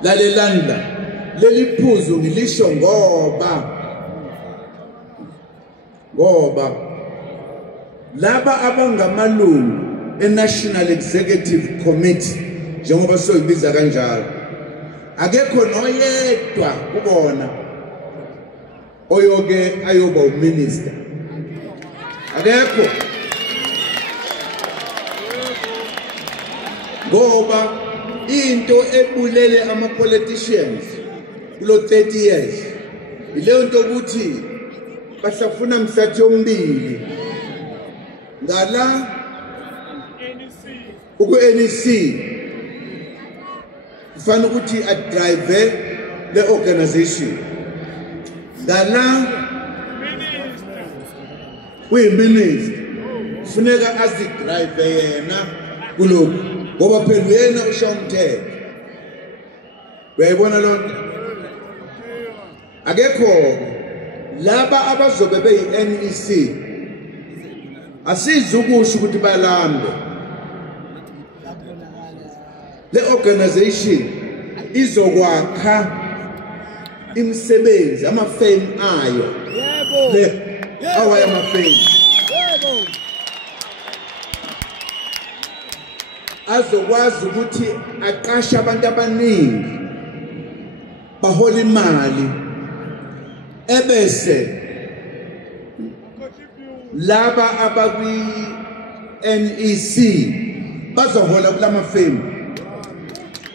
lalelanda leliphuzu ngilisho ngoba laba abangamalungu eNational Executive Committee njengoba soyibiza kanjalo akekho noyedwa kubona oyoke ayoba uminister akekho ngoba into ebulele ama-politicians kulo 30 years ileyo nto ukuthi bahlafuna mhlathi yombili ngala uku-NEC kufanele ukuthi adrive le organization ngala uyiminister kufuneka azidrive yena kulokhu ngoba phela uyena usha umthetho uyayibona lonto akekho laba abazobe beyi-NEC asizukusho ukuthi balambe le organization izokwakha imisebenzi amafame ayo le awaya amafame azokwazi ukuthi aqashe abantu abaningi bahola imali ebese laba abakwi NEC bazohola kulamafame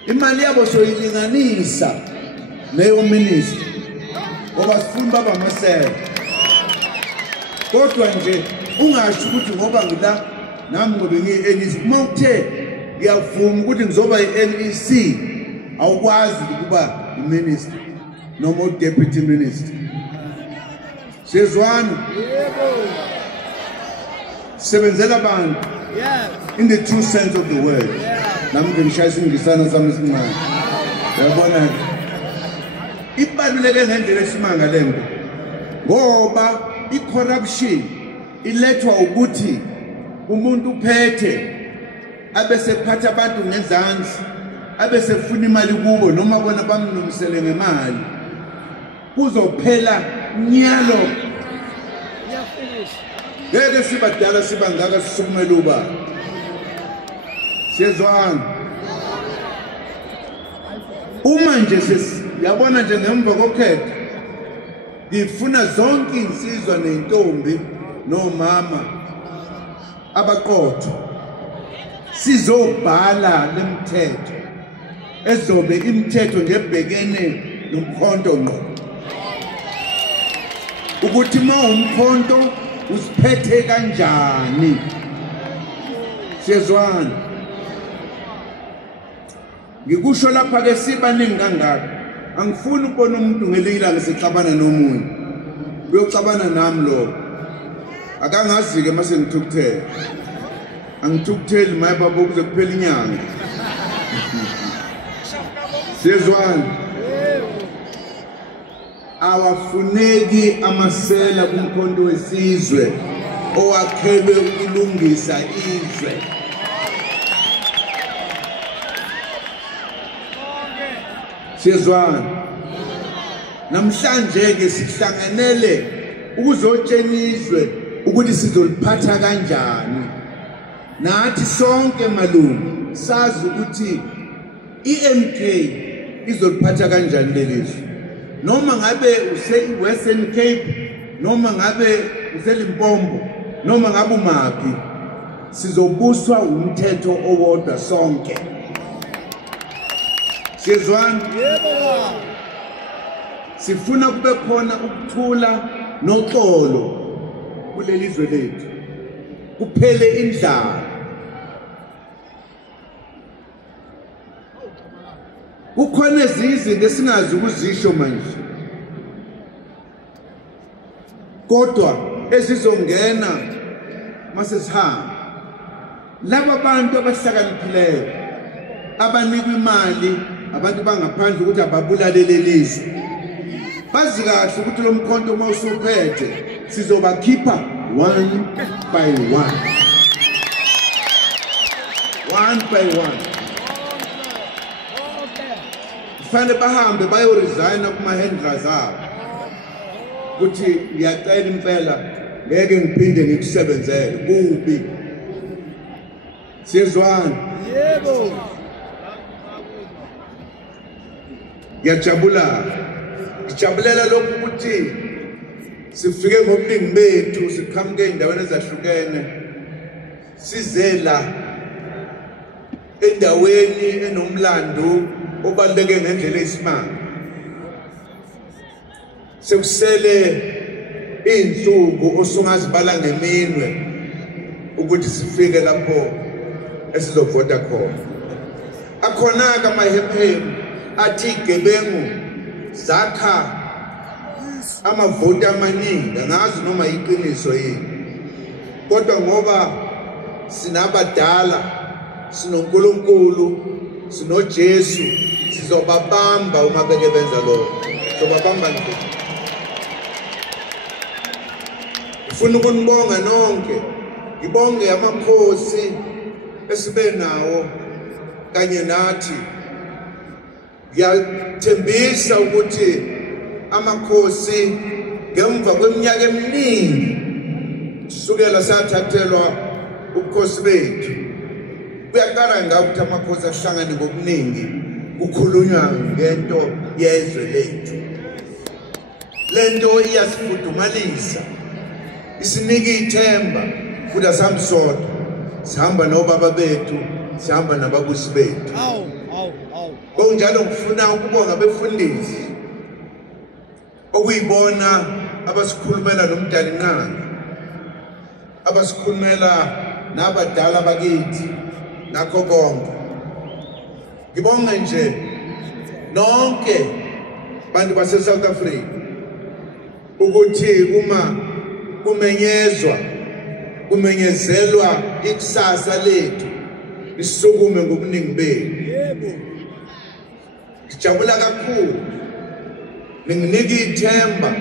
imali yabo soyilinganisa neyo minister ngoba sifuna baba amasela kodwa nje ungasho ukuthi ngoba ngila nami ngobe ngiyi-NEC uma uthe ngiyavuma ukuthi ngizoba yi-NEC awukwazi ukuba i-minister noma u-deputy minister siyezwana sebenzela abantu in the true sense of the word nami ngishaya isingisana sami esincane yabona ibaluleke ngendlela esimanga lento ngoba i-corruption ilethwa ukuthi umuntu uphethe abesephatha abantu ngezansi abesefuna imali kubo noma bona bamnomisele ngemali kuzophela nyalo ngeke sibadala sibangaka sisukumela uba siyezwana uma nje yabona nje ngemva kokhetho ngifuna zonke insizwa nentombi nomama abaqotho sizobhala lemthetho ezobe imithetho ngebhekene nomkhonto ngqo ukuthi umkhonto usiphethe kanjani siyezwana ngikusho lapha ke sibaningi kangaka angifuni ukubona umuntu ngelinye ilanga sexabana nomunye uyoxabana nami lo akangazi ke mase ngithukuthela angithukutheli maye baba ukuze kuphela inyanga siyezwana awafuneki amasela kumkhonto wesizwe owakhelwe ukulungisa izwe Siyezwana. Namhlanje ke sihlanganele ukuzotshenizwe ukuthi sizoliphatha kanjani. Nathi sonke malungu sazi ukuthi iMK izoliphatha kanjani lelizwe. Noma ngabe use-Western Cape, noma ngabe useLimpopo, noma ngabe umaphi, sizobuswa umthetho owodwa sonke. Siyezwana? Yebo. Sifuna kube khona ukuthula noxolo kulelizwe lethu. Kuphele indlala. Kukhona izinto esingazi ukuzisho manje. Kodwa esizongena mase sihamba. Laba bantu abahlakaniphileyo abanikwa imali abantu bangaphandle ukuthi ababulalele lelizwe. Bazi kahle ukuthi lo mkhonto uma usuphethe sizobakhipha one by one. One by one. Kufanele bahambe bayoresigna kuma-handlers abo. Ukuthi ngiyacela impela ngeke ngiphinde ngikusebenzele kubi. Siyezwana? Yebo. Ngijabulela lokhu ukuthi sifike ngobuningi bethu siqhamuke endaweni ezahlukene sizela endaweni enomlando obaluleke ngendlela eyisimanga. Sekusele izinsuku osungazibala ngeminwe ukuthi sifike lapho esizovota khona. Akhona amahemhem athi igebengu zakha amavoti amaningi, angazi noma iqiniso yini. Kodwa ngoba sinabadala, sinoNkulunkulu, sinoJesu, sizobabamba uma beke benza lokho. Sizobabamba nje. Ngifuna ukunibonga nonke. Ngibonge amakhosi esibe nawo kanye nathi. Ngiyathembisa ukuthi amakhosi ngemva kweminyaka eminingi sukela sathathelwa ubukhosi bethu kuyaqala ngakuthi amakhosi ahlangane ngokuningi kukhulunywa ngento yezwe lethu. Lento iyasifudumalisa, isinika ithemba ukuthi asihambi sodwa, sihamba nobaba bethu, sihamba nababusi bethu. Kunjalo ngifuna ukubonga abefundisi okuyibona abasikhulumela nomdali nqanga, abasikhulumela nabadala bakithi nakho konke. Ngibonga nje nonke bantu base South Africa ukuthi uma kumenyezelwa ikusasa lethu lisukume ngobuningi bethu. Yebo. Ngijabula kakhulu. Ninginika ithemba,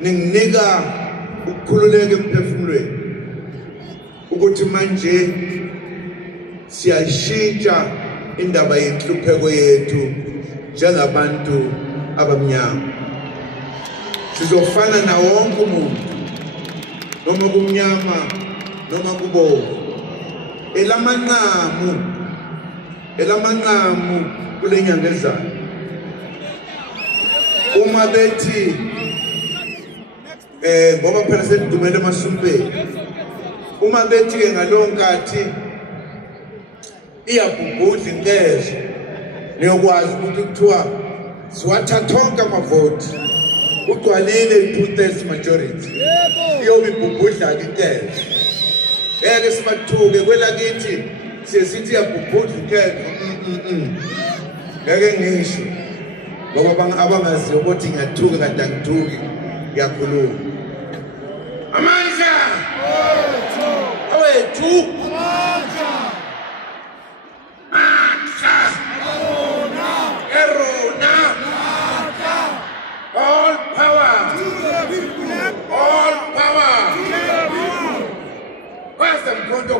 ninginika ukukhululeka emphefumulweni ukuthi manje siyashintsha indaba yenhlupheko yethu njengabantu abamnyama. Sizofana na wonke umuntu, noma kumnyama noma kubomvu. Elamanqamu kule nyanga ezayo. Uma bethi ngoba phela sedumele emasumpeni, uma bethi ke ngalonkathi iyabhubhudla inkezo, niyokwazi ukuthi kuthiwa siwathatha onke amavoti ugcwalile i-2/3 majority. Iyobe ibhubhudla-ke inkezo. Ngeke sibathuke kwelakithi siyesithi iyabhubhudla inkezo. Ngeke ngisho ngoba abangaziyo ukuthi ngiyathuka kanti angithuki, ngiyakhuluma. Amandla awethu, Erona, all power, kwaza mkhonto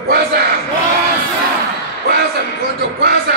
kwaza,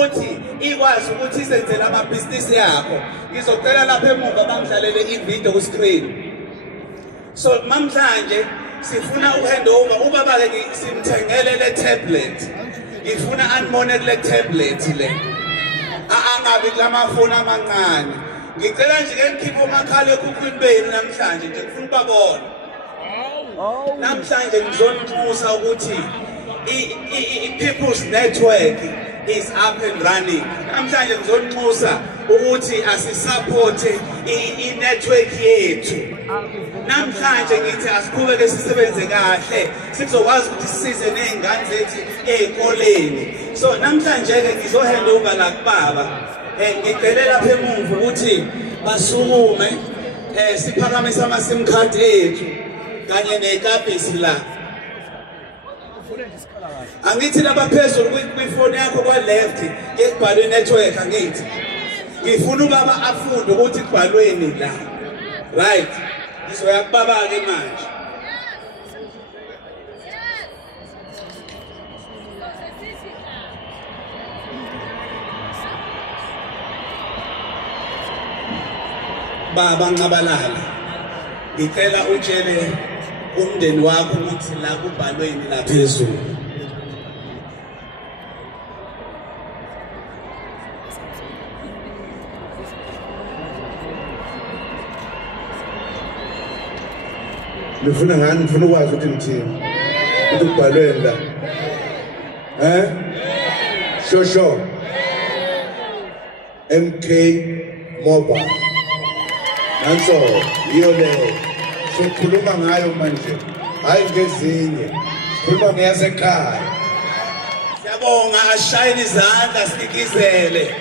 ukuthi ikwazi ukuthi isenzele amabhizinisi yakho. Ngizocela lapha emuva bangidlalele ivideo ku screen. So namhlanje sifuna uhandover ubaba ke simthengele le tablet. Ngifuna anibone le tablet le. Angabi kulamafoni amancane. Ngicela nje ke ngikhiphe umakhala ekhukhwini benu namhlanje nje ngifuna ubabona. Namhlanje ngizonixusa ukuthi i-People's Network is up and running. Namhlanje ngizonixusa ukuthi asisupporte i-network yethu. Namhlanje ngithi asiqhubeke sisebenze kahle sizokwazi ukuthi sisize nezingane zethu ezikoleni. So namhlanje ke ngizohanda over la kubaba. Ngicela lapha emuva ukuthi basukume siphakamise ama sim card ethu kanye nekabhisi la. Angithi laba phezulu kwifoni yakho kwa left ekubhalwe network angithi. Ngifuna ubaba afunde ukuthi kubhalweni la. Right. Ngizoya kubaba ke manje. Baba Ncabalala. Ngicela utshele umndeni wakho ukuthi la kubhalweni la phezulu. Ngifuna ngani ngifuna ukwazi ukuthi ngithini. Ukuthi kubhalweni la. Shosho. MK Mobile. Nanso iyo le sokhuluma ngayo manje hayi ngezinye sikhuluma ngeyasekhaya. Siyabonga ashayile izandla sikizele.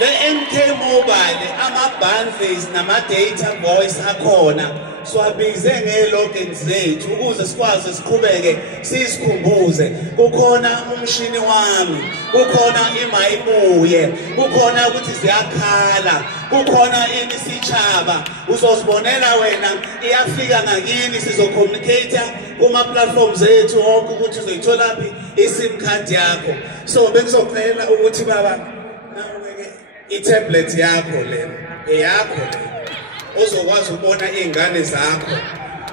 Le MK Mobile ama bundles nama data voice akhona siwabize ngelogins zethu ukuze sikwazi siqhubeke sisikhumbuze kukhona umshini wami kukhona imayibuye kukhona ukuthi ziyakhala kukhona isitshaba uzosibonela wena iyafika ngakini sizocommunicate kuma platforms zethu wonke ukuthi uzoyithola phi iSIM card yakho. So bengizocela ukuthi baba i-tablet yakho le eyakho uzokwazi ukubona izingane zakho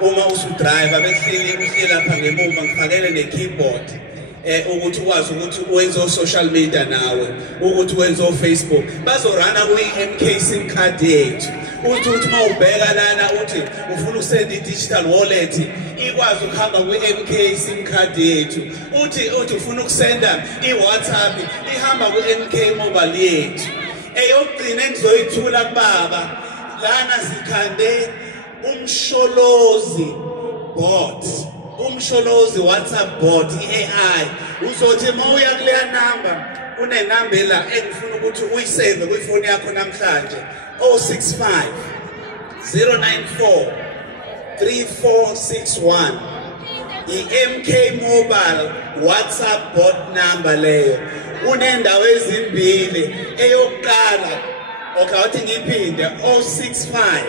uma usudriver behleli lapha ngemuva ngifakele ne-keyboard ukuthi ukwazi ukuthi wenze social media nawe ukuthi wenze Facebook bazorana kwi-MK SIM card yethu ukuthi mawubheka lana uthi ufuna usend i-digital wallet ikwazi ukuhamba kwi-MK SIM card yethu uthi ufuna ukusenda i-WhatsApp ihamba kwi-MK mobile yethu. Eyogcina engizoyithula kubaba lana sikhande umsholozi bot umsholozi WhatsApp bot i-AI uzothi mawuya kuleya number kunenamba la engifuna ukuthi uyisave kwifoni yakho namhlanje 065 094 3461 i-MK Mobile WhatsApp bot number leyo unendawo ezimbili eyokuqala okawuthi ngiphinde 065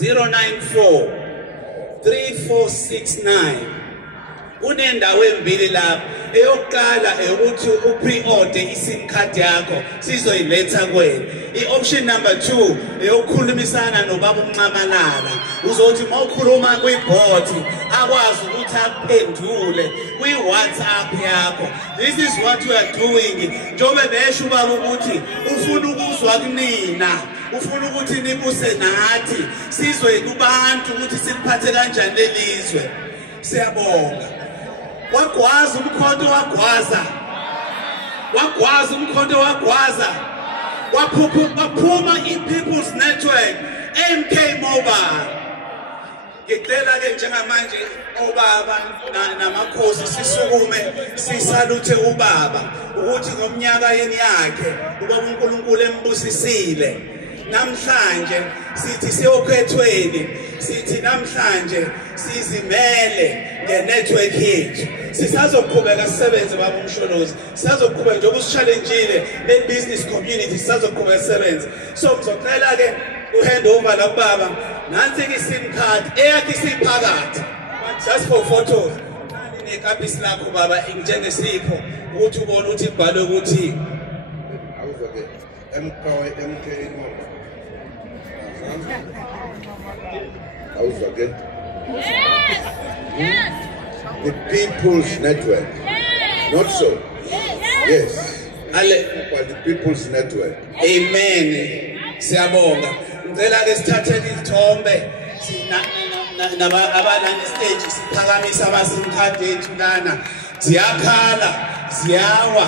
094 3469 unendawo embili lapha eyokuqala ukuthi upre-order iSIM card yakho sizoyiletha kuwena. I-option number 2 eyokukhulumisana nobaba uNcamalala uzothi mawukhuluma kwibot akwazi ukuthi akuphendule kwi-WhatsApp yakho. This is what we are doing. Njobe besho ubaba ukuthi ufuna ukuzwa kunina ufuna ukuthi nibuse nathi sizwe kubantu ukuthi siphathe kanjani lelizwe. Siyabonga. Wagwaza umkhonto wagwaza. Wagwaza umkhonto wagwaza. Waphuma i-People's Network MK Mobile. Ngicela ke njengamanje obaba namakhosi sisukume sisaluthe ubaba ukuthi ngomnyaka yeni yakhe ubaba uNkulunkulu embusisile. Namhlanje sithi siyokhethweni sithi namhlanje sizimele nge-network yethu sisazoqhubeka sisebenze baba umsholozi sisazoqhubeka njengoba usichallengeile ne-business community sisazoqhubeka sisebenze. So ngizocela ke uhandover la kubaba nansi ke iSIM card eyakhe isiphakathi just for photos nekapisi lakho baba njengesipho ukuthi ubone ukuthi ibhalwe ukuthi awuzwa ke MK awuzwa ke the People's Network not so yes the People's Network amen siyabonga ngicela ke sithathe izithombe abalana stage siphakamisa abasimkhadi ethu lana ziyakhala ziyawa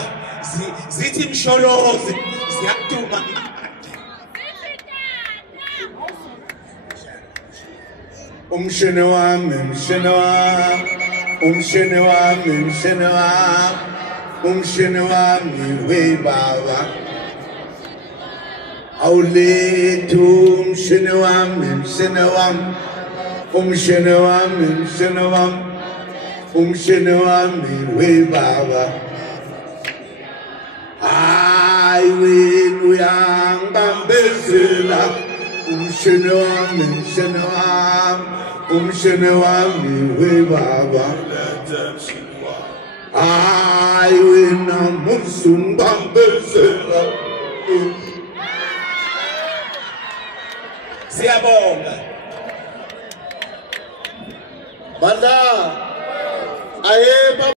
zithi msholozi ziyaduma umshene wami we baba awulethu umshene wami we baba hayi wena uyangibambezela umshene wami we baba hayi wena musungibambezela siyabonga Banda, aye